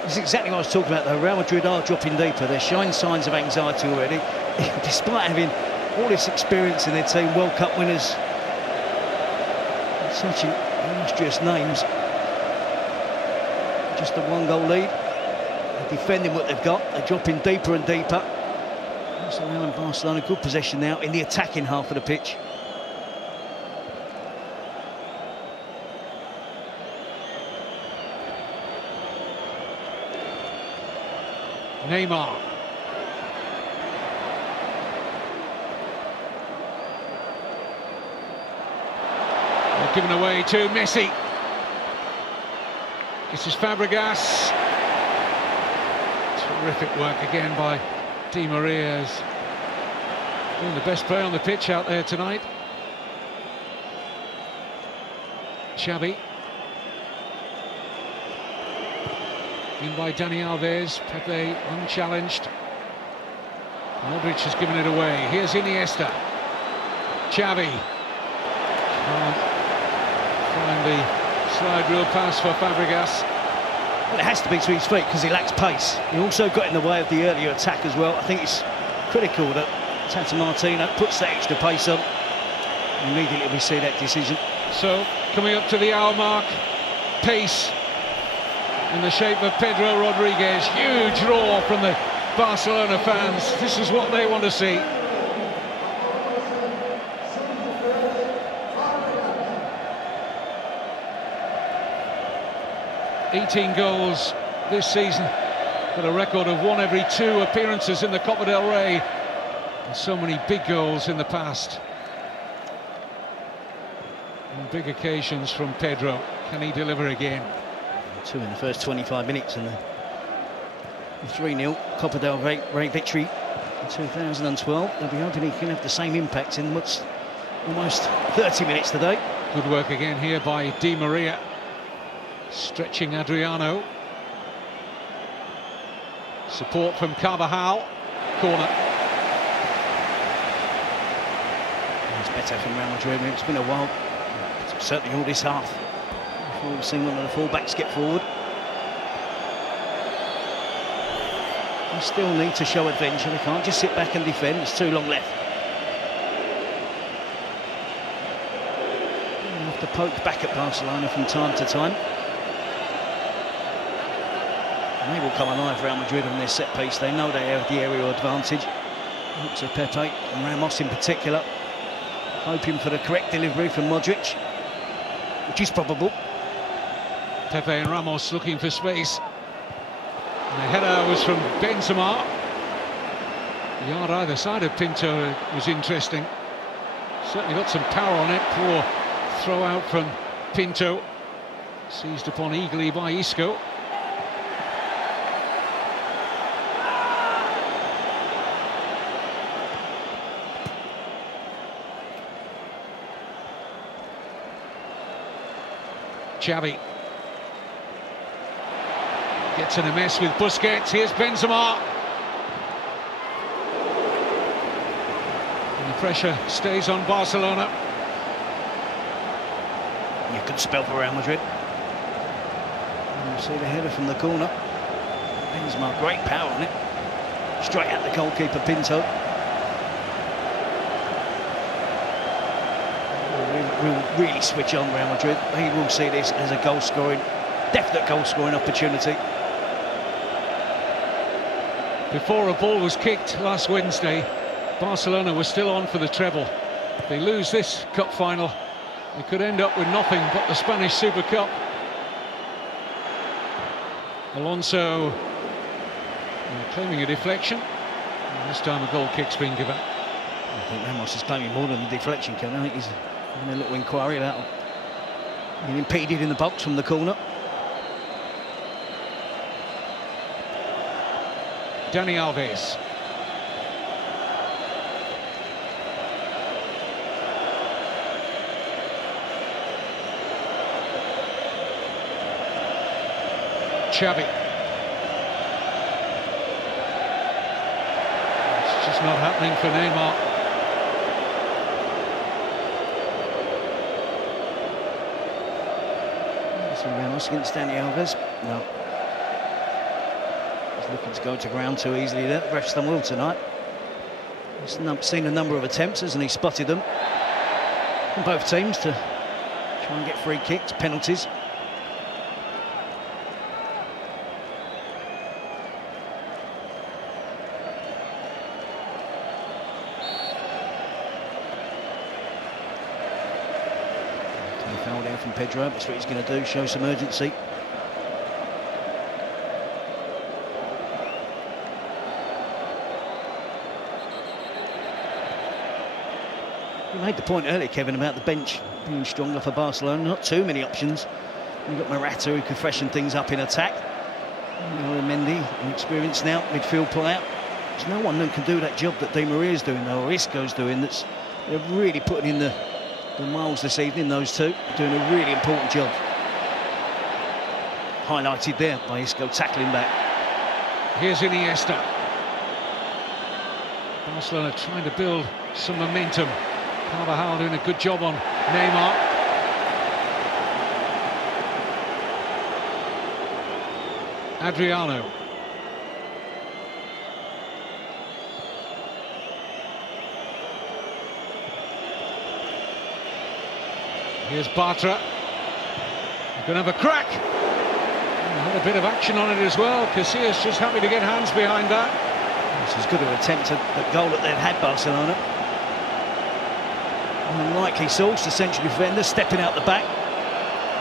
This is exactly what I was talking about, though. Real Madrid are dropping deeper. They're showing signs of anxiety already, despite having all this experience in their team, World Cup winners, such illustrious names. Just a one-goal lead. They're defending what they've got. They're dropping deeper and deeper. That's allowing Barcelona good possession now in the attacking half of the pitch. Neymar. They're given away to Messi. This is Fabregas. Terrific work again by Di Maria. Being the best player on the pitch out there tonight. Xavi. In by Dani Alves. Pepe unchallenged. Modric has given it away. Here's Iniesta. Xavi. Can't find the slide rule pass for Fabregas. Well, it has to be to his feet because he lacks pace. He also got in the way of the earlier attack as well. I think it's critical that Tata Martino puts that extra pace on. Immediately we see that decision. So, coming up to the hour mark, pace in the shape of Pedro Rodriguez. Huge roar from the Barcelona fans. This is what they want to see. "18 goals this season, got a record of 1 every 2 appearances in the Copa del Rey, and so many big goals in the past. And big occasions from Pedro. Can he deliver again?" 2 in the first 25 minutes, and the 3-0 Copa del Rey victory in 2012. They'll be hoping he can have the same impact in what's almost 30 minutes today. Good work again here by Di Maria, stretching Adriano. Support from Carvajal. Corner. It's better from Real Madrid. It's been a while, certainly all this half, before we've seen one of the full-backs get forward. They still need to show adventure. They can't just sit back and defend. There's too long left. They have to poke back at Barcelona from time to time. And they will come alive, Real Madrid, on their set piece. They know they have the aerial advantage. Looks at Pepe and Ramos in particular, hoping for the correct delivery from Modric, which is probable. Pepe and Ramos looking for space. And the header was from Benzema. The yard either side of Pinto was interesting. Certainly got some power on it. Poor throw out from Pinto. Seized upon eagerly by Isco. Xavi gets in a mess with Busquets. Here's Benzema. And the pressure stays on Barcelona. Yeah, good spell for Real Madrid. And you see the header from the corner. Benzema, great power on it. Straight at the goalkeeper, Pinto. Will really switch on Real Madrid. They will see this as a definite goal-scoring opportunity. Before a ball was kicked last Wednesday, Barcelona were still on for the treble. If they lose this cup final, they could end up with nothing but the Spanish Super Cup. Alonso claiming a deflection, and this time a goal kick's been given. I think Ramos is claiming more than the deflection, Kevin. I think he's having a little inquiry about being impeded in the box from the corner. Dani Alves. Xavi. It's just not happening for Neymar. Ramos against Dani Alves. No. He's looking to go to ground too easily there. The ref's done well tonight. He's seen a number of attempts, hasn't he? Spotted them from both teams to try and get free kicks, penalties. Foul there from Pedro. That's what he's going to do, show some urgency. You made the point earlier, Kevin, about the bench being stronger for Barcelona. Not too many options. You've got Morata, who can freshen things up in attack. Mendy, an experienced now midfield player. There's no one that can do that job that Di Maria's doing, though, or Isco's doing. They're really putting in the miles this evening, those two, doing a really important job. Highlighted there by Isco tackling back. Here's Iniesta. Barcelona trying to build some momentum. Carvajal doing a good job on Neymar. Adriano. Here's Bartra. He's going to have a crack. Had a bit of action on it as well. Casillas just happy to get hands behind that. It's as good an attempt at the goal that they've had, Barcelona. Unlikely source, the central defender stepping out the back.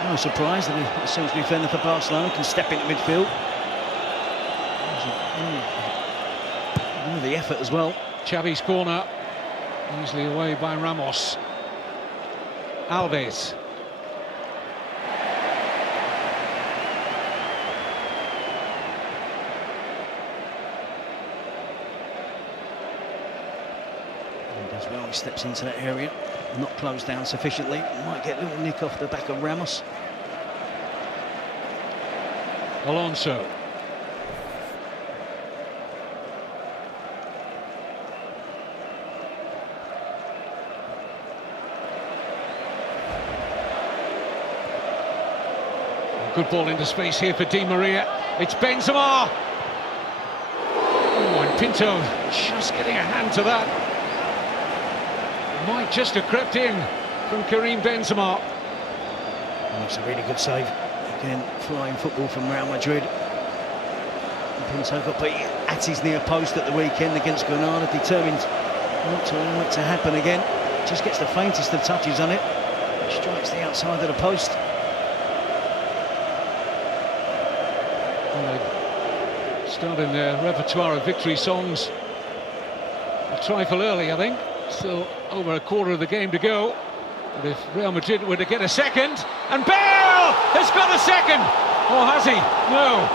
No surprise that the central defender for Barcelona can step into midfield. The effort as well. Xavi's corner, easily away by Ramos. Alves. As well, he steps into that area, not closed down sufficiently. Might get a little nick off the back of Ramos. Alonso. Good ball into space here for Di Maria. It's Benzema. Oh, and Pinto just getting a hand to that. Might just have crept in from Karim Benzema. That's a really good save. Again, flying football from Real Madrid. Pinto got beat at his near post at the weekend against Granada, determined not to allow it to happen again. Just gets the faintest of touches on it. Strikes the outside of the post. Starting their repertoire of victory songs a trifle early, I think. Still over a quarter of the game to go. But if Real Madrid were to get a second, and Bale has got a second! Or has he? No.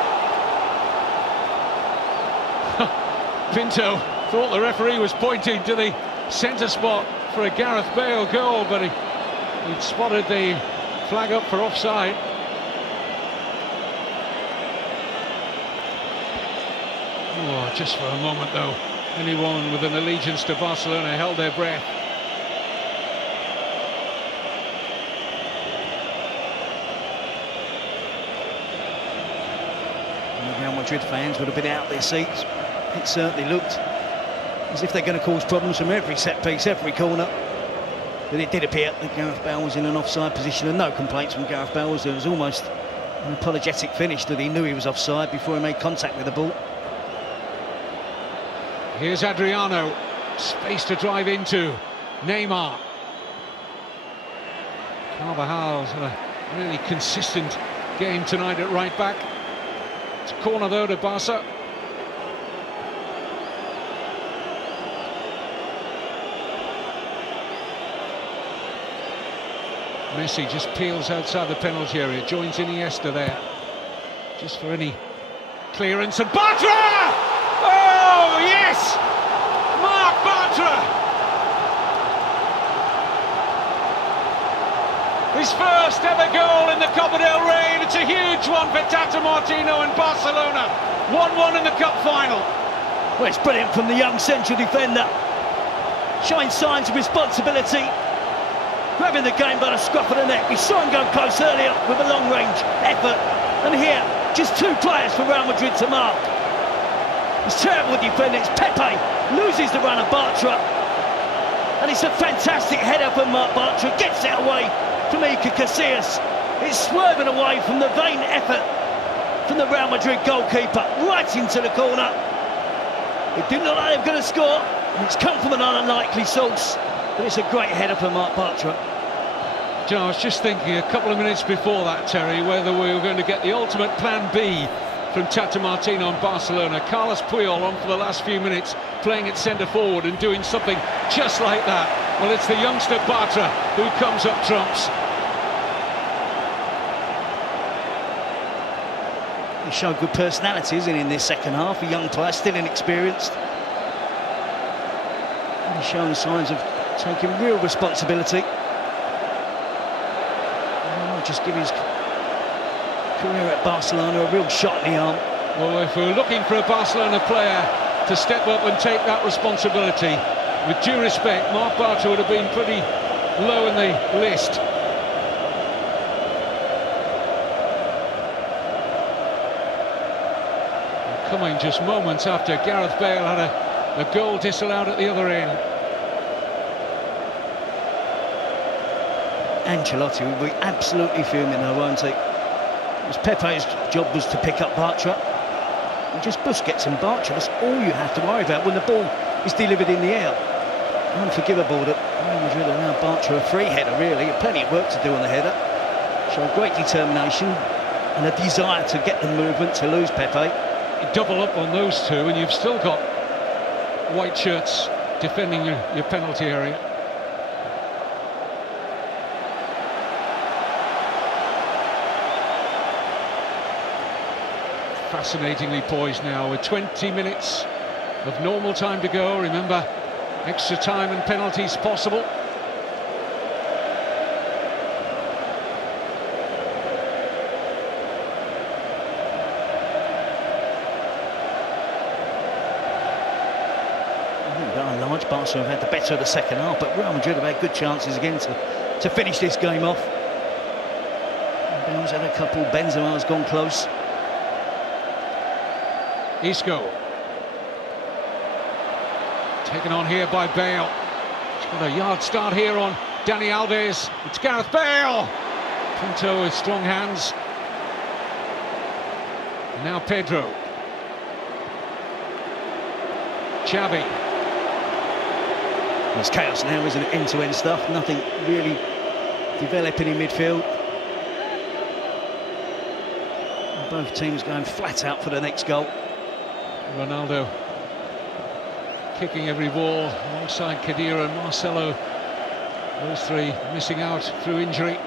Pinto thought the referee was pointing to the centre spot for a Gareth Bale goal, but he'd spotted the flag up for offside. Oh, just for a moment though, anyone with an allegiance to Barcelona held their breath. And the Real Madrid fans would have been out of their seats. It certainly looked as if they're going to cause problems from every set piece, every corner. But it did appear that Gareth Bale was in an offside position, and no complaints from Gareth Bale. There was almost an apologetic finish that he knew he was offside before he made contact with the ball. Here's Adriano, space to drive into. Neymar. Carvajal's had a really consistent game tonight at right back. It's a corner though to Barca. Messi just peels outside the penalty area, joins Iniesta there, just for any clearance, and Bartra! Oh, yes! Marc Bartra! His first ever goal in the Copa del Rey. It's a huge one for Tata Martino and Barcelona. 1-1 in the cup final. Well, it's brilliant from the young central defender. Showing signs of responsibility. Grabbing the game by the scruff of the neck. We saw him go close earlier with a long-range effort. And here, just two players for Real Madrid to mark. It's terrible defending. It's Pepe loses the run of Bartra, and it's a fantastic header from Marc Bartra. Gets it away from Iker Casillas. It's swerving away from the vain effort from the Real Madrid goalkeeper, right into the corner. It didn't look like they were going to score, and it's come from an unlikely source. But it's a great header from Marc Bartra. You know, I was just thinking a couple of minutes before that, Terry, whether we were going to get the ultimate plan B from Tata Martino and Barcelona. Carlos Puyol on for the last few minutes, playing at centre forward and doing something just like that. Well, it's the youngster Bartra who comes up trumps. He showed good personalities in this second half. A young player, still inexperienced. And he's shown signs of taking real responsibility. And might just give his career at Barcelona a real shot in the arm. Well, if we were looking for a Barcelona player to step up and take that responsibility, with due respect, Marc Bartra would have been pretty low in the list. Coming just moments after Gareth Bale had a goal disallowed at the other end. Ancelotti will be absolutely fuming though, won't he? Because Pepe's job was to pick up Bartra. And just Busquets and Bartra, that's all you have to worry about when the ball is delivered in the air. Unforgivable that Real Madrid allowed Bartra a free header, really. Plenty of work to do on the header. Showed great determination and a desire to get the movement to lose Pepe. You double up on those two and you've still got white shirts defending your penalty area. Fascinatingly poised now with 20 minutes of normal time to go. Remember, extra time and penalties possible. Large Barca have had the better of the second half, but Real Madrid have had good chances again to finish this game off. Bale's had a couple, Benzema's gone close. Isco. Taken on here by Bale. He's got a yard start here on Dani Alves. It's Gareth Bale. Pinto with strong hands. And now Pedro. Xavi. There's chaos now, isn't it? End-to-end stuff. Nothing really developing in midfield. And both teams going flat out for the next goal. Ronaldo kicking every ball alongside Khedira and Marcelo. Those three missing out through injury.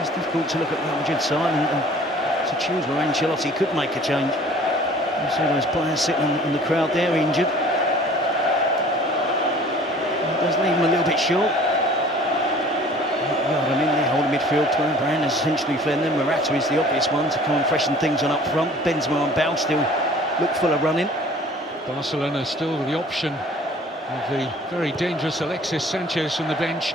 It's difficult to look at Real Madrid's side and to choose where Ancelotti could make a change. You see those players sitting in the crowd there, injured. It does leave them a little bit short. Well, I mean, the whole midfield player, Brand has essentially fled them. Morata is the obvious one to come and freshen things on up front. Benzema and Bale still look full of running. Barcelona still with the option of the very dangerous Alexis Sanchez from the bench.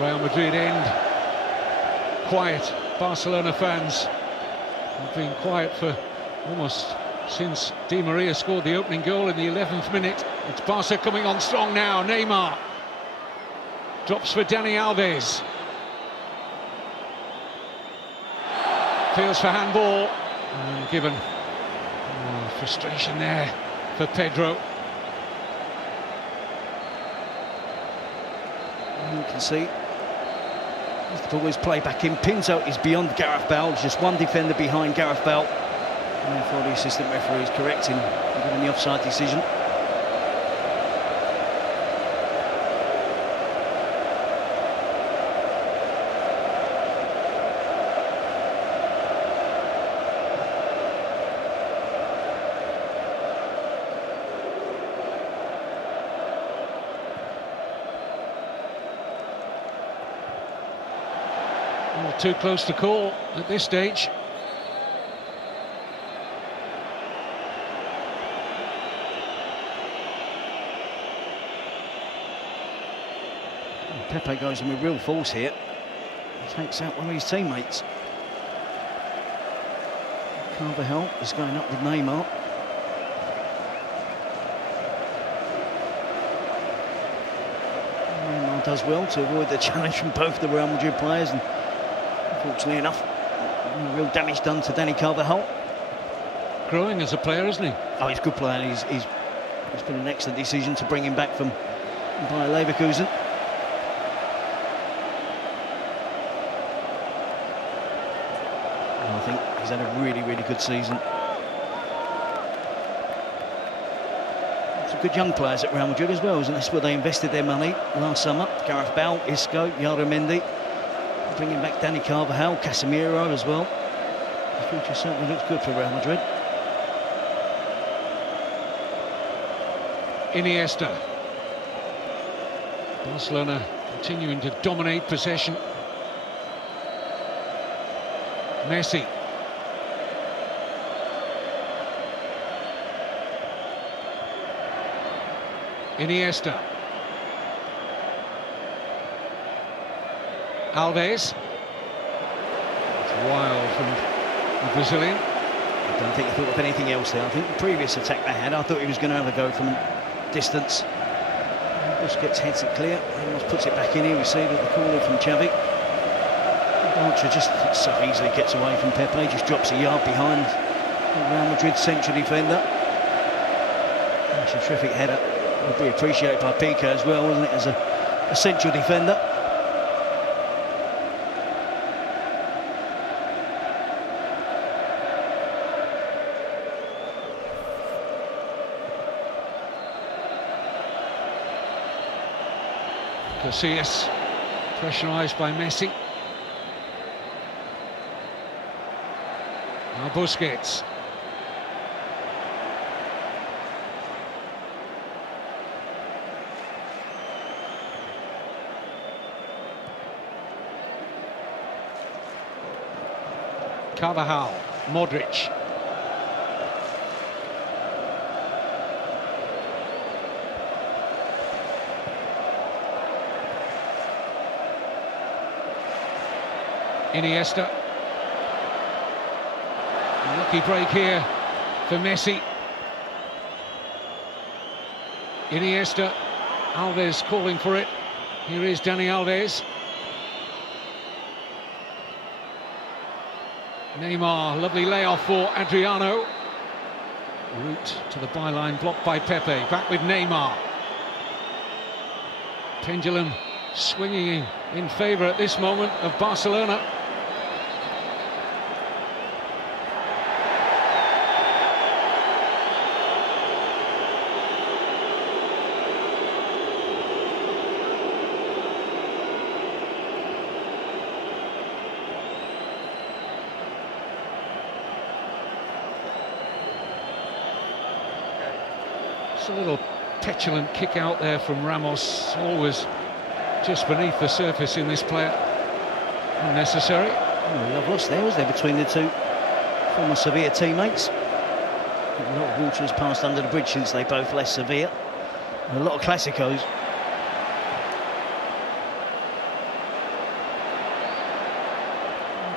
Real Madrid end quiet. Barcelona fans have been quiet for almost since Di Maria scored the opening goal in the 11th minute. It's Barca coming on strong now. Neymar drops for Dani Alves. Feels for handball and given. Frustration there for Pedro. You can see the ball is played back in. Pinto is beyond Gareth Bale. There's just one defender behind Gareth Bale. And therefore the assistant referee is correct in giving the offside decision. Not too close to call at this stage. Pepe goes in with real force here. He takes out one of his teammates. Carvajal is going up with Neymar. Neymar does well to avoid the challenge from both the Real Madrid players, and unfortunately enough, real damage done to Dani Carvajal. Growing as a player, isn't he? Oh, he's a good player. He's been an excellent decision to bring him back from Bayer Leverkusen. I think he's had a really, really good season. Some good young players at Real Madrid as well, and that's where they invested their money last summer. Gareth Bale, Isco, Yaramendi. Bringing back Dani Carvajal, Casemiro as well. The future certainly looks good for Real Madrid. Iniesta. Barcelona continuing to dominate possession. Messi. Iniesta. Alves. It's wild from the Brazilian. I don't think he thought of anything else there. I think the previous attack they had, I thought he was going to have a go from distance. Busquets heads it clear, almost puts it back in here. We see that the corner from Xavi. Archer just so easily gets away from Pepe, just drops a yard behind Real Madrid's central defender. It's a terrific header. Would be appreciated by Piqué as well, wasn't it, as a central defender. Casillas pressurised by Messi. Now Busquets. Carvajal, Modric. Iniesta. Lucky break here for Messi. Iniesta. Alves calling for it. Here is Dani Alves. Neymar, lovely layoff for Adriano. Route to the byline blocked by Pepe. Back with Neymar. Pendulum swinging in favour at this moment of Barcelona. A little petulant kick out there from Ramos, always just beneath the surface in this player. Unnecessary. Oh, love lost there, was there, between the two former Sevilla teammates? A lot of water has passed under the bridge since they both left Sevilla. And a lot of Clásicos.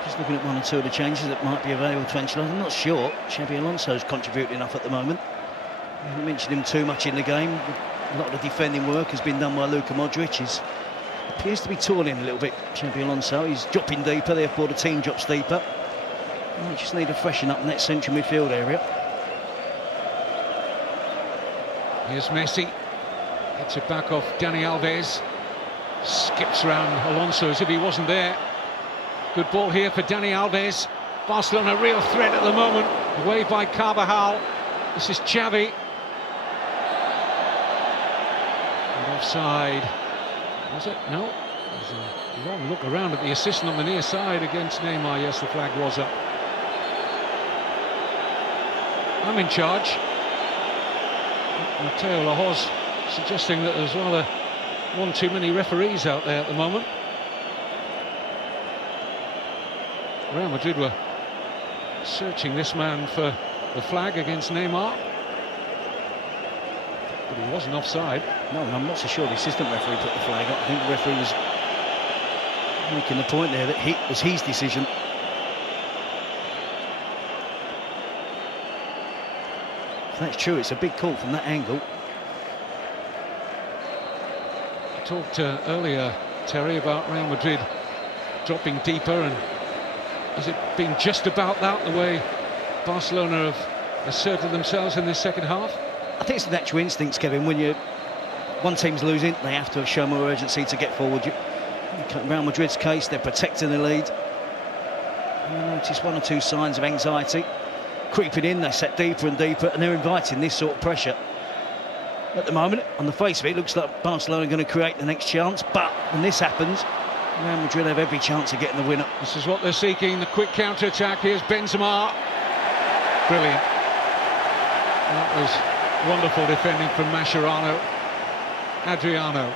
Just looking at one or two of the changes that might be available to Ancelotti. I'm not sure. Xabi Alonso's contributing enough at the moment. I haven't mentioned him too much in the game. A lot of the defending work has been done by Luka Modric. He appears to be toiling a little bit, Xabi Alonso. He's dropping deeper, therefore the team drops deeper. We just need to freshen up in that central midfield area. Here's Messi. Gets it back off Dani Alves. Skips round Alonso as if he wasn't there. Good ball here for Dani Alves. Barcelona real threat at the moment. Away by Carvajal. This is Xavi. Offside, was it? No. There's a long look around at the assistant on the near side against Neymar. Yes, the flag was up. I'm in charge. Mateo Lahoz suggesting that there's rather one too many referees out there at the moment. Real Madrid were searching this man for the flag against Neymar. But he wasn't offside. No, I'm not so sure the assistant referee put the flag up. I think the referee was making the point there that it was his decision. If that's true, it's a big call from that angle. I talked earlier, Terry, about Real Madrid dropping deeper, and has it been just about that, the way Barcelona have asserted themselves in this second half? I think it's the natural instincts, Kevin. When one team's losing, they have to show more urgency to get forward. In Real Madrid's case, they're protecting the lead. And I noticed one or two signs of anxiety creeping in. They set deeper and deeper, and they're inviting this sort of pressure. At the moment, on the face of it, it looks like Barcelona are going to create the next chance. But when this happens, Real Madrid have every chance of getting the winner. This is what they're seeking, the quick counter-attack. Here's Benzema. Brilliant. That was wonderful defending from Mascherano. Adriano.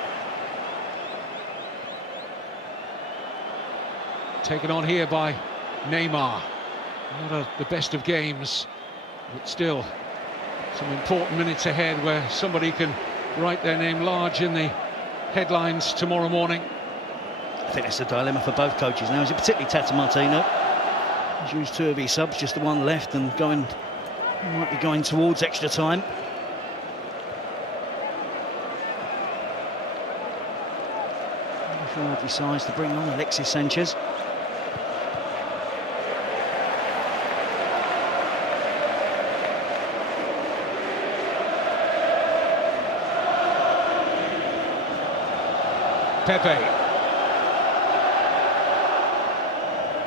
Taken on here by Neymar. Not the best of games, but still some important minutes ahead where somebody can write their name large in the headlines tomorrow morning. I think that's the dilemma for both coaches now, is it particularly Tata Martino? He's used 2 of his subs, just the one left, and might be going towards extra time. He decides to bring on Alexis Sanchez. Pepe.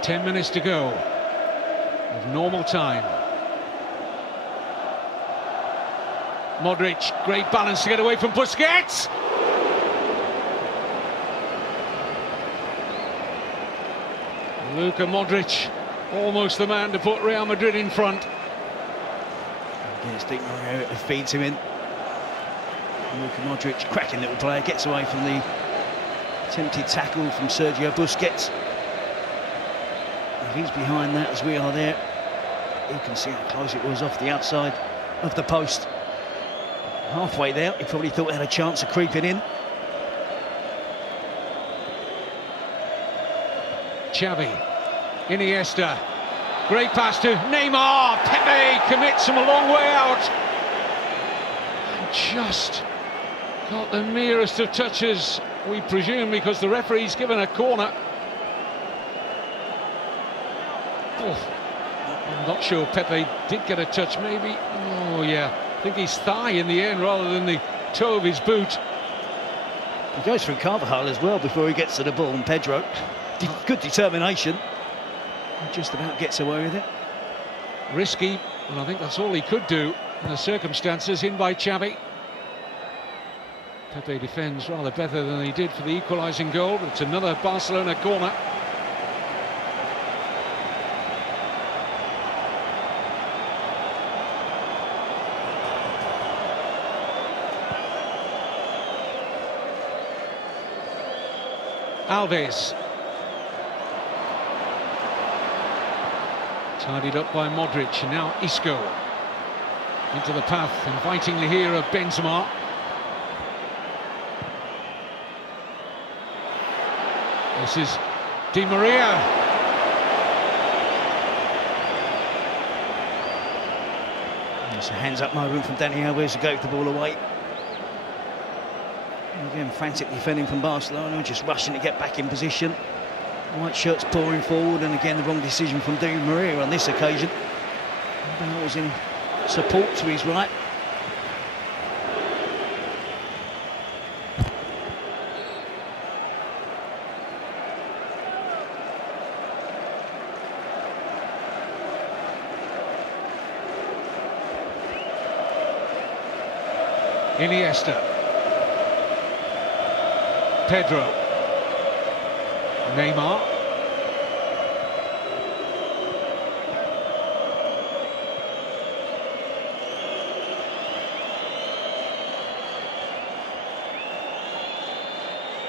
10 minutes to go of normal time. Modric, great balance to get away from Busquets. Luka Modric, almost the man to put Real Madrid in front. Again, it's Di Maria that feeds him in. Luka Modric, cracking little player, gets away from the attempted tackle from Sergio Busquets. If he's behind that, as we are there, you can see how close it was off the outside of the post. Halfway there, he probably thought he had a chance of creeping in. Xavi, Iniesta, great pass to Neymar. Pepe commits from a long way out. And just got the merest of touches, we presume, because the referee's given a corner. Oh, I'm not sure Pepe did get a touch, maybe. Oh, yeah. I think his thigh in the end rather than the toe of his boot. He goes through Carvajal as well before he gets to the ball, and Pedro. Good determination. He just about gets away with it. Risky, and I think that's all he could do in the circumstances. In by Xavi. Pepe defends rather better than he did for the equalising goal, but it's another Barcelona corner. Alves. Tidied up by Modric, and now Isco. Into the path, invitingly here, of Benzema. This is Di Maria. It's a hands-up moment from Dani Alves to gave the ball away. And again, frantic defending from Barcelona, just rushing to get back in position. White shirts pouring forward, and again the wrong decision from Di Maria on this occasion. Bale was in support to his right. Iniesta. Pedro. Neymar.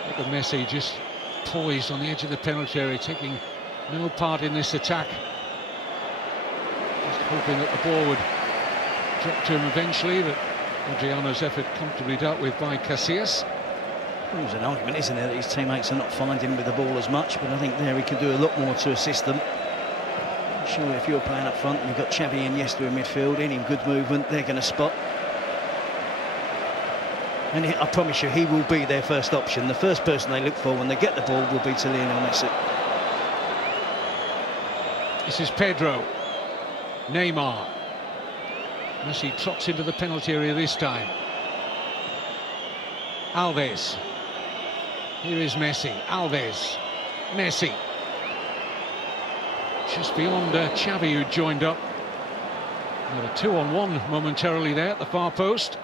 Look at Messi, just poised on the edge of the penalty area, taking no part in this attack. Just hoping that the ball would drop to him eventually, but Adriano's effort comfortably dealt with by Casillas. There's an argument, isn't there, that his teammates are not finding him with the ball as much, but I think there he could do a lot more to assist them. I'm sure if you're playing up front and you've got Xavi and Iniesta in midfield, any good movement, they're going to spot. And I promise you, he will be their first option. The first person they look for when they get the ball will be to Lionel Messi. This is Pedro. Neymar. Messi trots into the penalty area this time. Alves. Here is Messi. Alves. Messi. Just beyond Xavi, who joined up. Got a 2-on-1 momentarily there at the far post.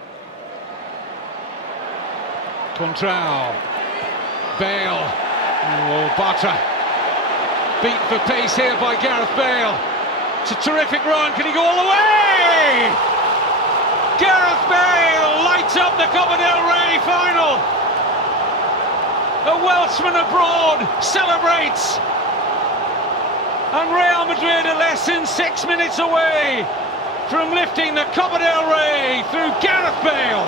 Contrao. Bale. Oh, Bartra. Beat for pace here by Gareth Bale. It's a terrific run. Can he go all the way? Gareth Bale lights up the Copa del Rey final. A Welshman abroad celebrates. And Real Madrid are less than 6 minutes away from lifting the Copa del Rey through Gareth Bale.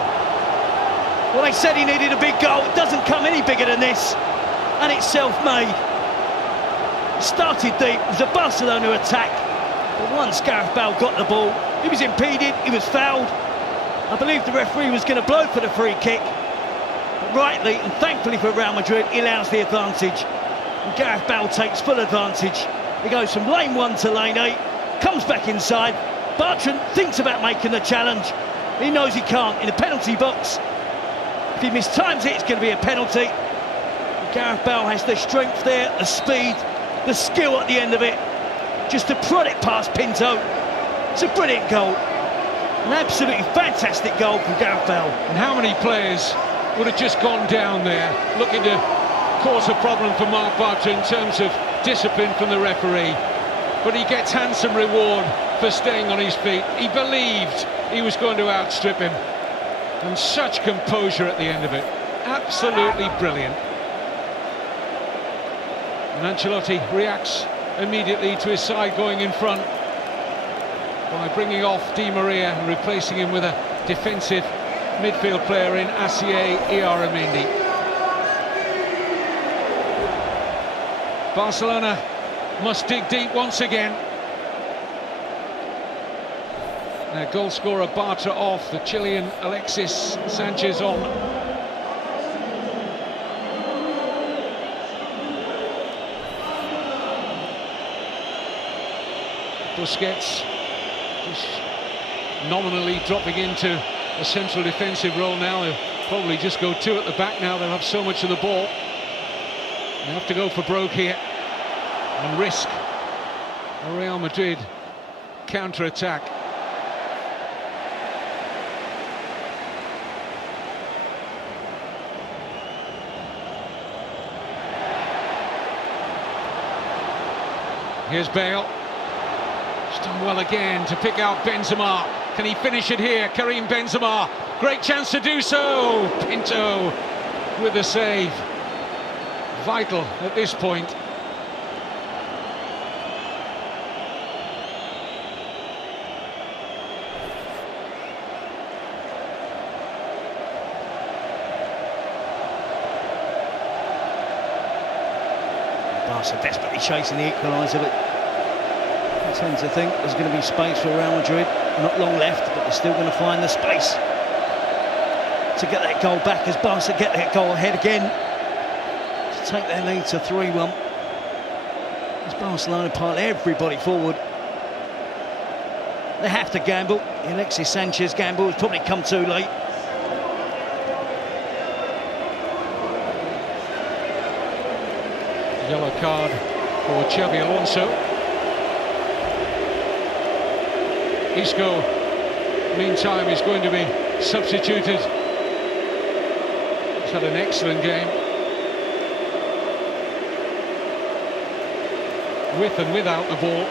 Well, they said he needed a big goal. It doesn't come any bigger than this. and it's self-made. It started deep, it was a Barcelona attack, but once Gareth Bale got the ball, he was impeded, he was fouled. I believe the referee was going to blow for the free kick, but rightly and thankfully for Real Madrid, he allows the advantage. And Gareth Bale takes full advantage. He goes from lane 1 to lane 8, comes back inside. Bartran thinks about making the challenge. He knows he can't in the penalty box. If he mistimes it, it's going to be a penalty. And Gareth Bale has the strength there, the speed, the skill at the end of it, just to prod it past Pinto. It's a brilliant goal. An absolutely fantastic goal from Gareth Bale. And how many players would have just gone down there looking to cause a problem for Marc Bartra in terms of discipline from the referee? But he gets handsome reward for staying on his feet. He believed he was going to outstrip him. And such composure at the end of it. Absolutely brilliant. And Ancelotti reacts immediately to his side going in front by bringing off Di Maria and replacing him with a defensive midfield player in Asier Iaramendi. Barcelona must dig deep once again. Now goal scorer Bartra off, the Chilean Alexis Sanchez on. Busquets just nominally dropping into a central defensive role now. They'll probably just go 2 at the back now, they'll have so much of the ball. They have to go for broke here and risk a Real Madrid counter-attack. Here's Bale. He's done well again to pick out Benzema. Can he finish it here? Karim Benzema. Great chance to do so. Pinto with the save. Vital at this point. Barca desperately chasing the equaliser, but I tend to think there's going to be space for Real Madrid. Not long left, but they're still going to find the space to get that goal back as Barca get that goal ahead again to take their lead to 3-1. As Barcelona pile everybody forward. They have to gamble. Alexis Sanchez gamble has probably come too late. Yellow card for Xabi Alonso. Isco, meantime, is going to be substituted. He's had an excellent game. With and without the ball.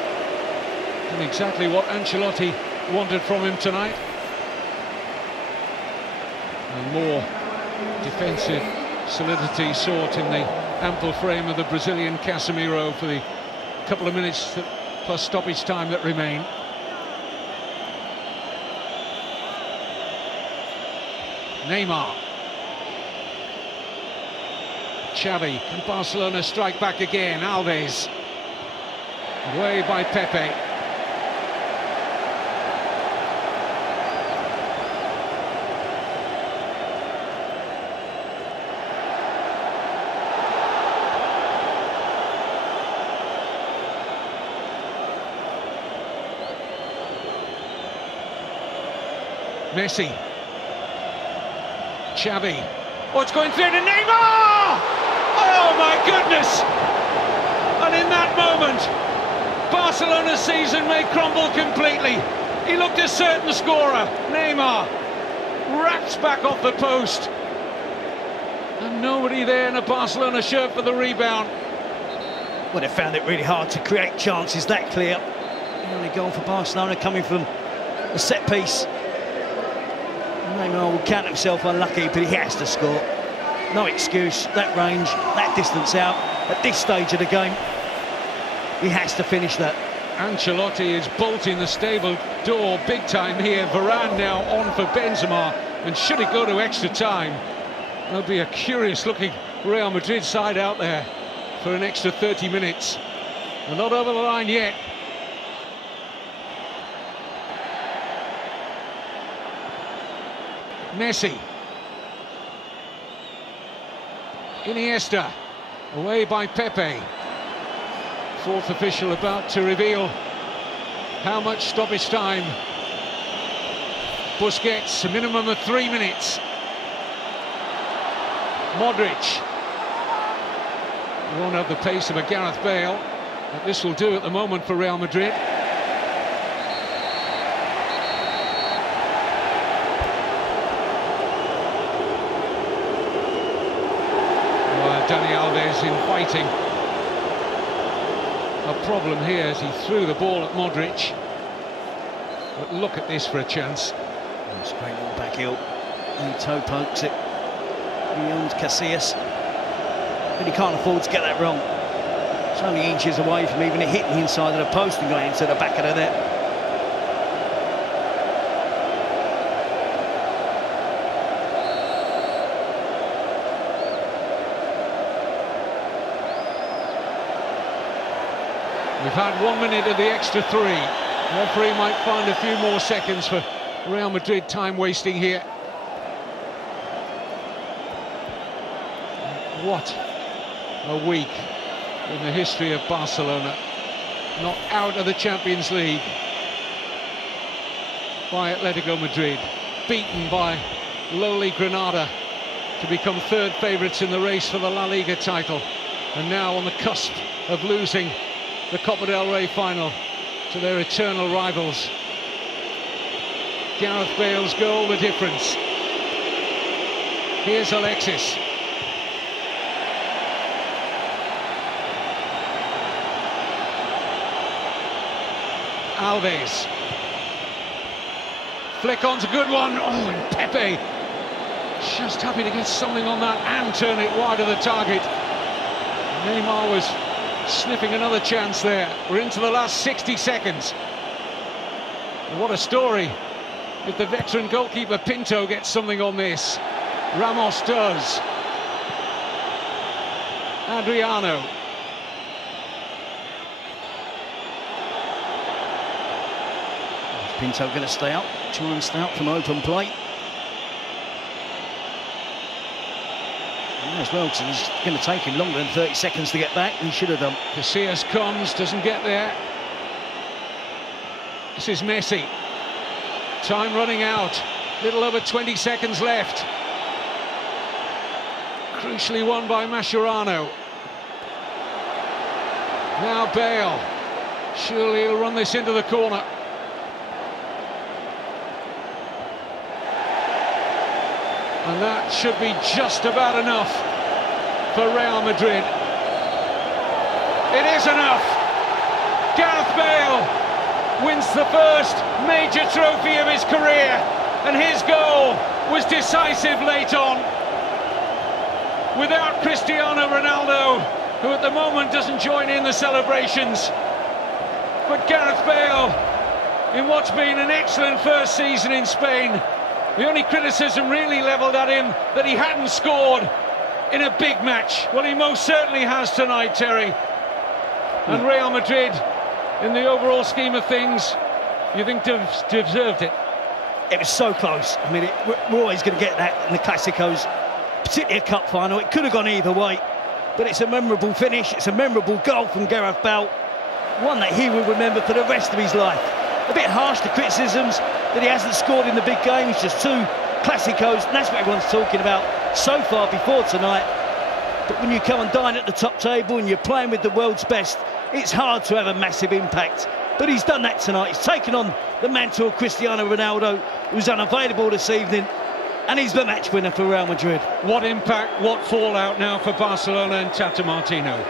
And exactly what Ancelotti wanted from him tonight. And more defensive solidity sought in the ample frame of the Brazilian Casemiro for the couple of minutes plus stoppage time that remain. Neymar. Xavi. Can Barcelona strike back again? Alves. Away by Pepe. Messi. Xavi. Oh, it's going through to Neymar! Oh my goodness! And in that moment, Barcelona's season may crumble completely. He looked a certain scorer. Neymar racks back off the post. And nobody there in a Barcelona shirt for the rebound. Well, they found it really hard to create chances that clear. The only goal for Barcelona coming from a set piece. Neymar will count himself unlucky, but he has to score. No excuse, that range, that distance out, at this stage of the game, he has to finish that. Ancelotti is bolting the stable door big time here. Varane now on for Benzema, and should it go to extra time, there'll be a curious looking Real Madrid side out there for an extra 30 minutes. They're not over the line yet. Messi. Iniesta. Away by Pepe. Fourth official about to reveal how much stoppage time. Busquets, a minimum of 3 minutes. Modric. He won't have the pace of a Gareth Bale, but this will do at the moment for Real Madrid. Dani Alves inviting a problem here as he threw the ball at Modric. But look at this for a chance. It's a great ball back heel. He toe pokes it beyond Casillas. But he can't afford to get that wrong. It's only inches away from even hitting the inside of the post and going into the back of the net. We've had 1 minute of the extra 3. The referee might find a few more seconds for Real Madrid time wasting here. What a week in the history of Barcelona. Not out of the Champions League by Atletico Madrid. Beaten by lowly Granada to become third favourites in the race for the La Liga title. And now on the cusp of losing the Copa del Rey final to their eternal rivals. Gareth Bale's goal, the difference. Here's Alexis. Alves. Flick on's a good one. Oh, and Pepe just happy to get something on that and turn it wide of the target. Neymar was sniffing another chance there. We're into the last 60 seconds. What a story if the veteran goalkeeper Pinto gets something on this. Ramos does. Adriano. Is Pinto going to stay out? Try and stay out from open play. As well, because it's going to take him longer than 30 seconds to get back. He should have done. Casillas comes, doesn't get there. This is Messi. Time running out. Little over 20 seconds left. Crucially won by Mascherano. Now Bale. Surely he'll run this into the corner. And that should be just about enough for Real Madrid. It is enough. Gareth Bale wins the first major trophy of his career, and his goal was decisive late on. Without Cristiano Ronaldo, who at the moment doesn't join in the celebrations, but Gareth Bale, in what's been an excellent first season in Spain. The only criticism really levelled at him that he hadn't scored in a big match. Well, he most certainly has tonight, Terry. And Real Madrid, in the overall scheme of things, you think deserved it? It was so close. I mean, we're always going to get that in the Clásicos, particularly a cup final. It could have gone either way, but it's a memorable finish. It's a memorable goal from Gareth Bale, one that he will remember for the rest of his life. A bit harsh, the criticisms that he hasn't scored in the big games, just 2 Clásicos, and that's what everyone's talking about so far before tonight. But when you come and dine at the top table and you're playing with the world's best, it's hard to have a massive impact. But he's done that tonight. He's taken on the mantle of Cristiano Ronaldo, who's unavailable this evening, and he's the match winner for Real Madrid. What impact, what fallout now for Barcelona and Tata Martino?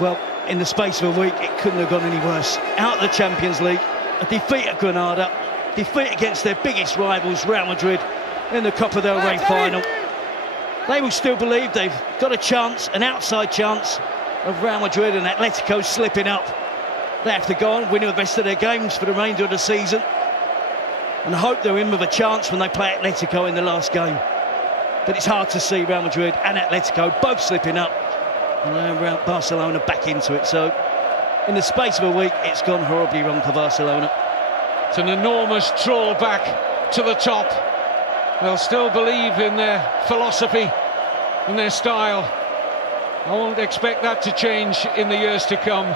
Well, in the space of a week, it couldn't have gone any worse. Out of the Champions League, a defeat at Granada, defeat against their biggest rivals, Real Madrid, in the Copa del Rey final. They will still believe they've got a chance, an outside chance, of Real Madrid and Atletico slipping up. They have to go on, win the rest of their games for the remainder of the season, and hope they're in with a chance when they play Atletico in the last game. but it's hard to see Real Madrid and Atletico both slipping up, and Barcelona back into it. So in the space of a week, it's gone horribly wrong for Barcelona. It's an enormous trawl back to the top. They'll still believe in their philosophy and their style. I won't expect that to change in the years to come.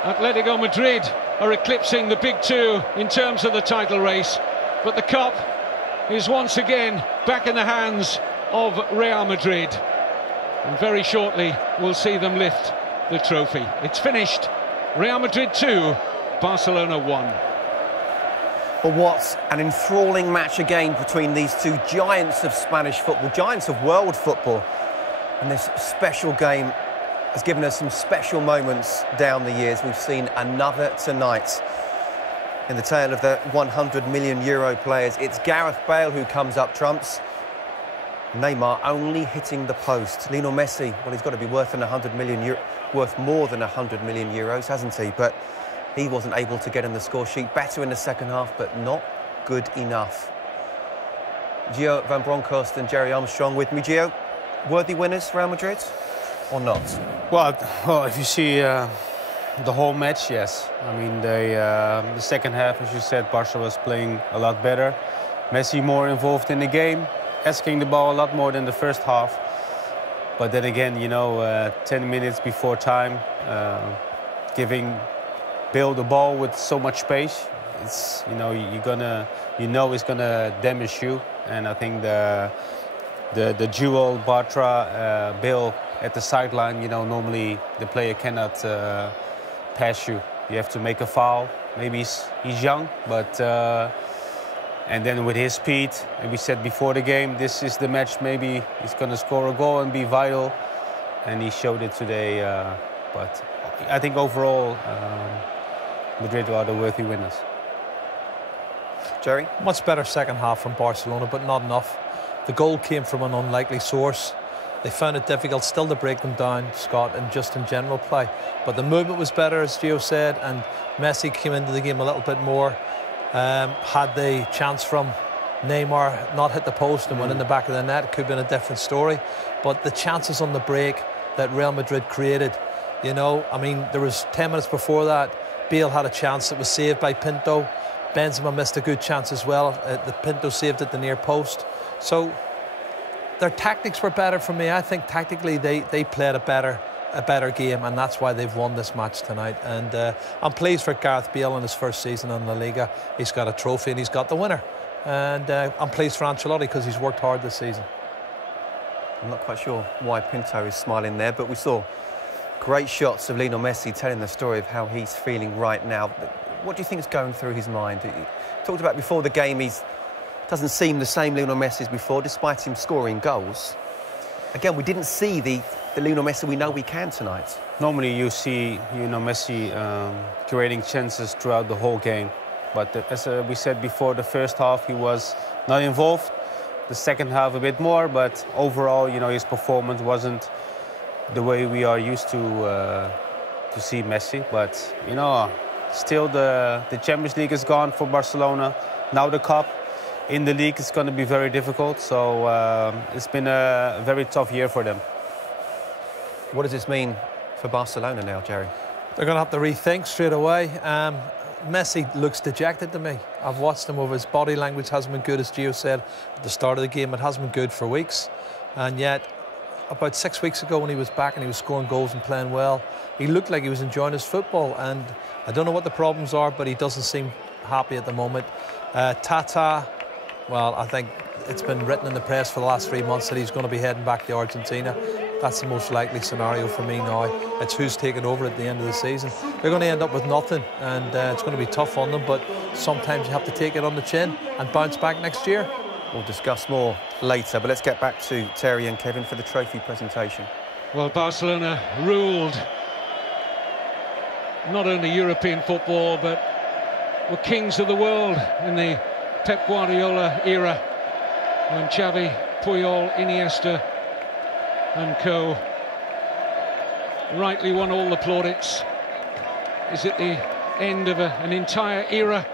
Atletico Madrid are eclipsing the big two in terms of the title race, but the cup is once again back in the hands of Real Madrid, and very shortly we'll see them lift the trophy. It's finished. Real Madrid 2, Barcelona 1. Well, what an enthralling match again between these two giants of Spanish football, giants of world football. And this special game has given us some special moments down the years. We've seen another tonight. In the tale of the €100 million players, it's Gareth Bale who comes up trumps. Neymar only hitting the post. Lionel Messi, well, he's got to be worth more than €100 million, hasn't he? But he wasn't able to get in the score sheet. Better in the second half, but not good enough. Gio Van Bronckhorst and Jerry Armstrong with me. Gio, worthy winners, Real Madrid, or not? Well, if you see the whole match, yes. I mean, the second half, as you said, Barca was playing a lot better. Messi more involved in the game, asking the ball a lot more than the first half. But then again, you know, 10 minutes before time, giving Bale the ball with so much space, it's, you know, it's gonna damage you. And I think the duel Bartra-Bale at the sideline, you know, normally the player cannot pass you. You have to make a foul. Maybe he's young, but and then with his speed, and we said before the game, this is the match. Maybe he's going to score a goal and be vital, and he showed it today. But I think overall, Madrid are the worthy winners. Jerry? Much better second half from Barcelona, but not enough. The goal came from an unlikely source. They found it difficult still to break them down, Scott, and just in general play. But the movement was better, as Gio said, and Messi came into the game a little bit more. Had the chance from Neymar not hit the post and went in the back of the net, it could have been a different story. But the chances on the break that Real Madrid created, you know, I mean, there was 10 minutes before that, Bale had a chance that was saved by Pinto. Benzema missed a good chance as well. The Pinto saved at the near post. So their tactics were better for me. I think tactically they played a better game, and that's why they've won this match tonight. And I'm pleased for Gareth Bale in his first season in La Liga. He's got a trophy and he's got the winner. And I'm pleased for Ancelotti because he's worked hard this season. I'm not quite sure why Pinto is smiling there, but we saw great shots of Lionel Messi telling the story of how he's feeling right now. What do you think is going through his mind? He talked about before the game, he doesn't seem the same Lionel Messi as before, despite him scoring goals. Again, we didn't see the Lionel Messi we know we can tonight. Normally you see, you know, Messi creating chances throughout the whole game. But as we said before, the first half he was not involved. The second half a bit more, but overall, you know, his performance wasn't the way we are used to see Messi. But, you know, still the Champions League is gone for Barcelona. Now the Cup. In the league, it's going to be very difficult. So it's been a very tough year for them. What does this mean for Barcelona now, Jerry? They're going to have to rethink straight away. Messi looks dejected to me. I've watched him over his body language hasn't been good, as Gio said at the start of the game. It hasn't been good for weeks. And yet, about 6 weeks ago when he was back and he was scoring goals and playing well, he looked like he was enjoying his football. And I don't know what the problems are, but he doesn't seem happy at the moment. Tata, well, I think it's been written in the press for the last 3 months that he's going to be heading back to Argentina. That's the most likely scenario for me now. It's who's taking over at the end of the season. They're going to end up with nothing, and it's going to be tough on them, but sometimes you have to take it on the chin and bounce back next year. We'll discuss more later, but let's get back to Terry and Kevin for the trophy presentation. Well, Barcelona ruled not only European football, but were kings of the world in the Pep Guardiola era, when Xavi, Puyol, Iniesta and co rightly won all the plaudits. Is it the end of an entire era?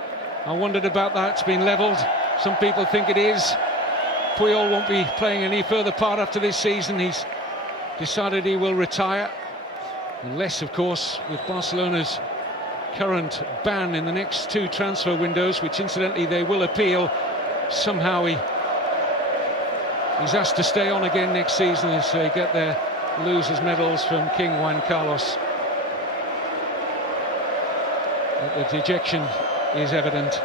I wondered about that. It's been levelled. Some people think it is. Puyol won't be playing any further part after this season. He's decided he will retire. Unless, of course, with Barcelona's current ban in the next 2 transfer windows, which incidentally they will appeal, somehow he's asked to stay on again next season as they get their losers' medals from King Juan Carlos. But the dejection is evident.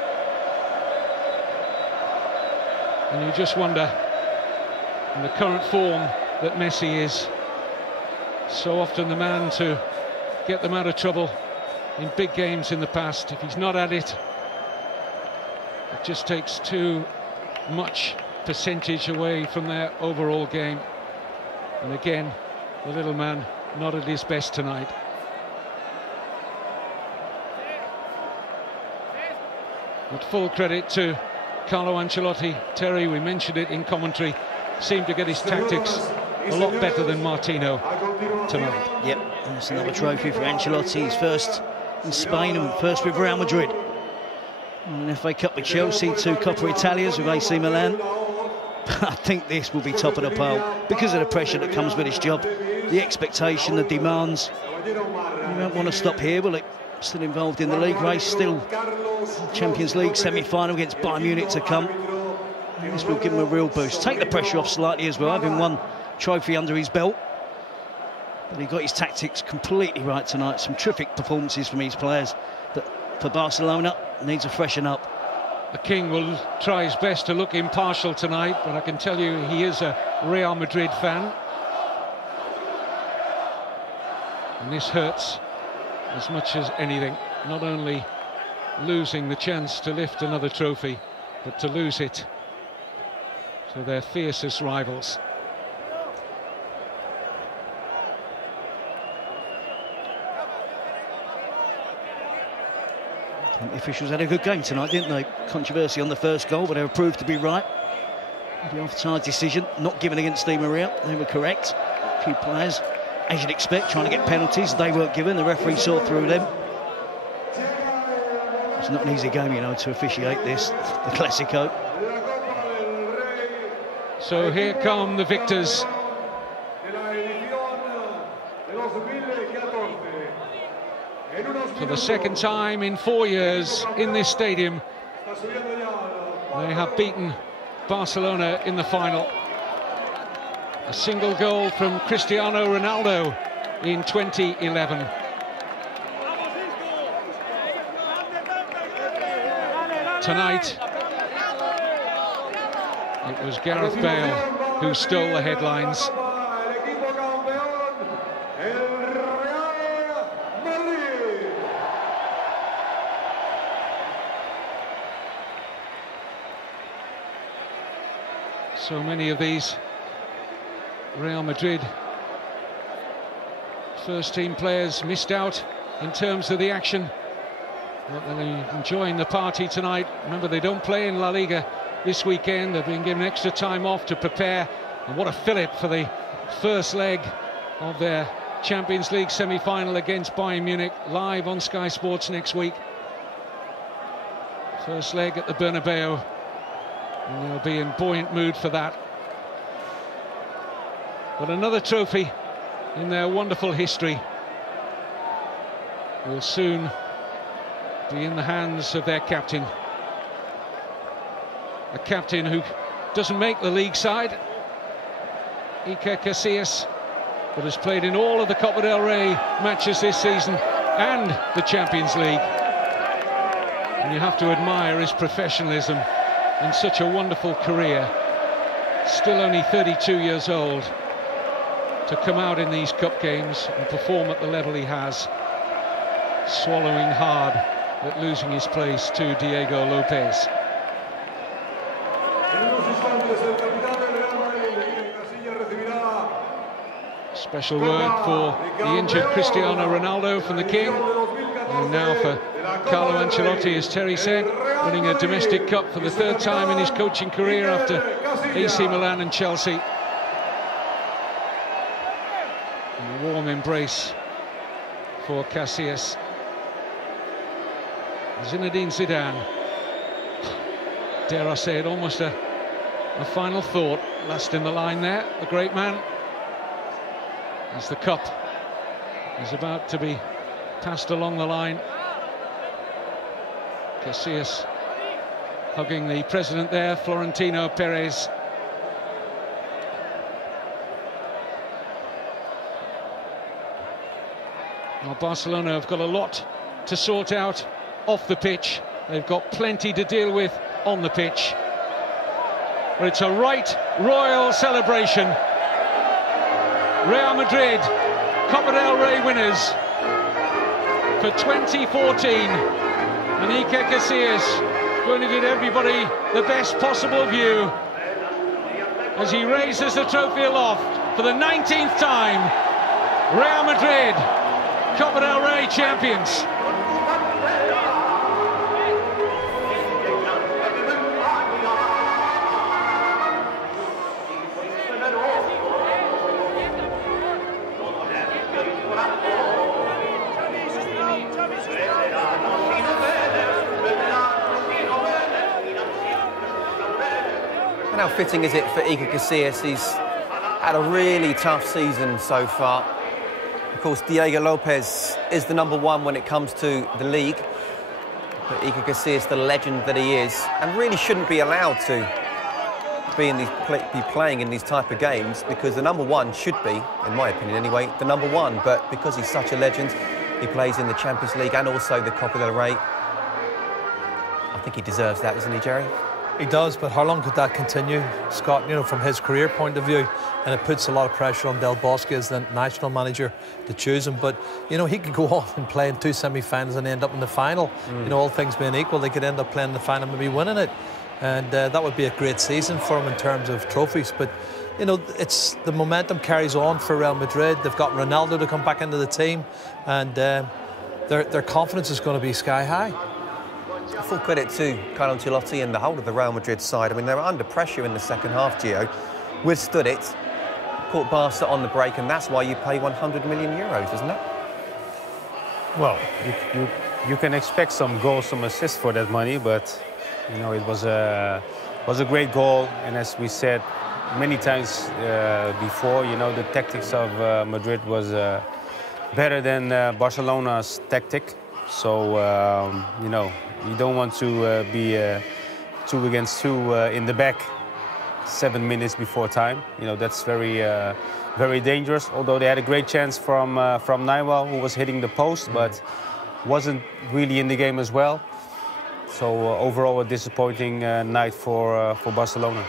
And you just wonder, in the current form that Messi is, so often the man to get them out of trouble in big games in the past. If he's not at it, it just takes too much percentage away from their overall game. And again, the little man not at his best tonight. But full credit to Carlo Ancelotti. Terry, we mentioned it in commentary, seemed to get his tactics a lot better than Martino tonight. Yep, and it's another trophy for Ancelotti. He's first in Spain and first with Real Madrid. An FA Cup with Chelsea, 2 Coppa Italias with AC Milan. I think this will be top of the pile because of the pressure that comes with this job, the expectation, the demands. You don't want to stop here, but still involved in the league race, still Champions League semi-final against Bayern Munich to come. This will give him a real boost. Take the pressure off slightly as well, having won trophy under his belt. But he got his tactics completely right tonight. Some terrific performances from his players. But for Barcelona, needs a freshen up. The King will try his best to look impartial tonight, but I can tell you he is a Real Madrid fan. And this hurts as much as anything. Not only losing the chance to lift another trophy, but to lose it to their fiercest rivals. The officials had a good game tonight, didn't they? Controversy on the first goal, but they were proved to be right. The offside decision, not given against Di Maria, they were correct. A few players, as you'd expect, trying to get penalties, they weren't given. The referee saw through them. It's not an easy game, you know, to officiate this, the Clásico. So here come the victors. For the second time in 4 years in this stadium, they have beaten Barcelona in the final. A single goal from Cristiano Ronaldo in 2011. Tonight, it was Gareth Bale who stole the headlines. So many of these Real Madrid first-team players missed out in terms of the action. But they're enjoying the party tonight. Remember, they don't play in La Liga this weekend. They're being given extra time off to prepare. And what a fillip for the first leg of their Champions League semi-final against Bayern Munich, live on Sky Sports next week. First leg at the Bernabeu. And they'll be in buoyant mood for that. But another trophy in their wonderful history will soon be in the hands of their captain. A captain who doesn't make the league side, Iker Casillas, but has played in all of the Copa del Rey matches this season and the Champions League. And you have to admire his professionalism in such a wonderful career. Still only 32 years old, to come out in these cup games and perform at the level he has, swallowing hard at losing his place to Diego Lopez. Special word for the injured Cristiano Ronaldo from the King, and now for Carlo Ancelotti, as Terry said, winning a domestic cup for the third time in his coaching career after AC Milan and Chelsea. And a warm embrace for Casillas. Zinedine Zidane, dare I say it, almost a A final thought, last in the line there, the great man, as the cup is about to be passed along the line. Casillas hugging the president there, Florentino Perez. Now Barcelona have got a lot to sort out off the pitch. They've got plenty to deal with on the pitch. But it's a right royal celebration. Real Madrid, Copa del Rey winners for 2014. And Iker Casillas going to give everybody the best possible view as he raises the trophy aloft for the 19th time. Real Madrid, Copa del Rey champions. And how fitting is it for Iker Casillas? He's had a really tough season so far. Of course, Diego Lopez is the #1 when it comes to the league. But Iker Casillas, the legend that he is, and really shouldn't be allowed to be playing in these type of games, because the #1 should be, in my opinion anyway, the #1. But because he's such a legend, he plays in the Champions League and also the Copa del Rey. I think he deserves that, doesn't he, Jerry? He does, but how long could that continue, Scott, you know, from his career point of view? And it puts a lot of pressure on Del Bosque as the national manager to choose him. But, you know, he could go on and play in 2 semi-finals and end up in the final. You know, all things being equal, they could end up playing the final and maybe winning it. And that would be a great season for him in terms of trophies. But, you know, it's the momentum carries on for Real Madrid. They've got Ronaldo to come back into the team. And their confidence is going to be sky high. Full credit to Carlo Ancelotti and the whole of the Real Madrid side. I mean, they were under pressure in the second half, Gio. Withstood it, caught Barca on the break, and that's why you pay 100 million euros, isn't it? Well, you can expect some goals, some assists for that money, but you know, it was a great goal. And as we said many times before, you know, the tactics of Madrid was better than Barcelona's tactic. So you know, you don't want to be 2 against 2 in the back 7 minutes before time. You know, that's very dangerous. Although they had a great chance from Nywell, who was hitting the post, but wasn't really in the game as well. So overall, a disappointing night for Barcelona.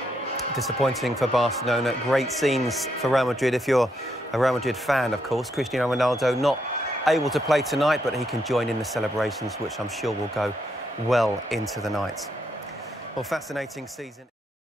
Disappointing for Barcelona. Great scenes for Real Madrid. If you're a Real Madrid fan, of course, Cristiano Ronaldo not able to play tonight, but he can join in the celebrations, which I'm sure will go well into the night. Well, fascinating season.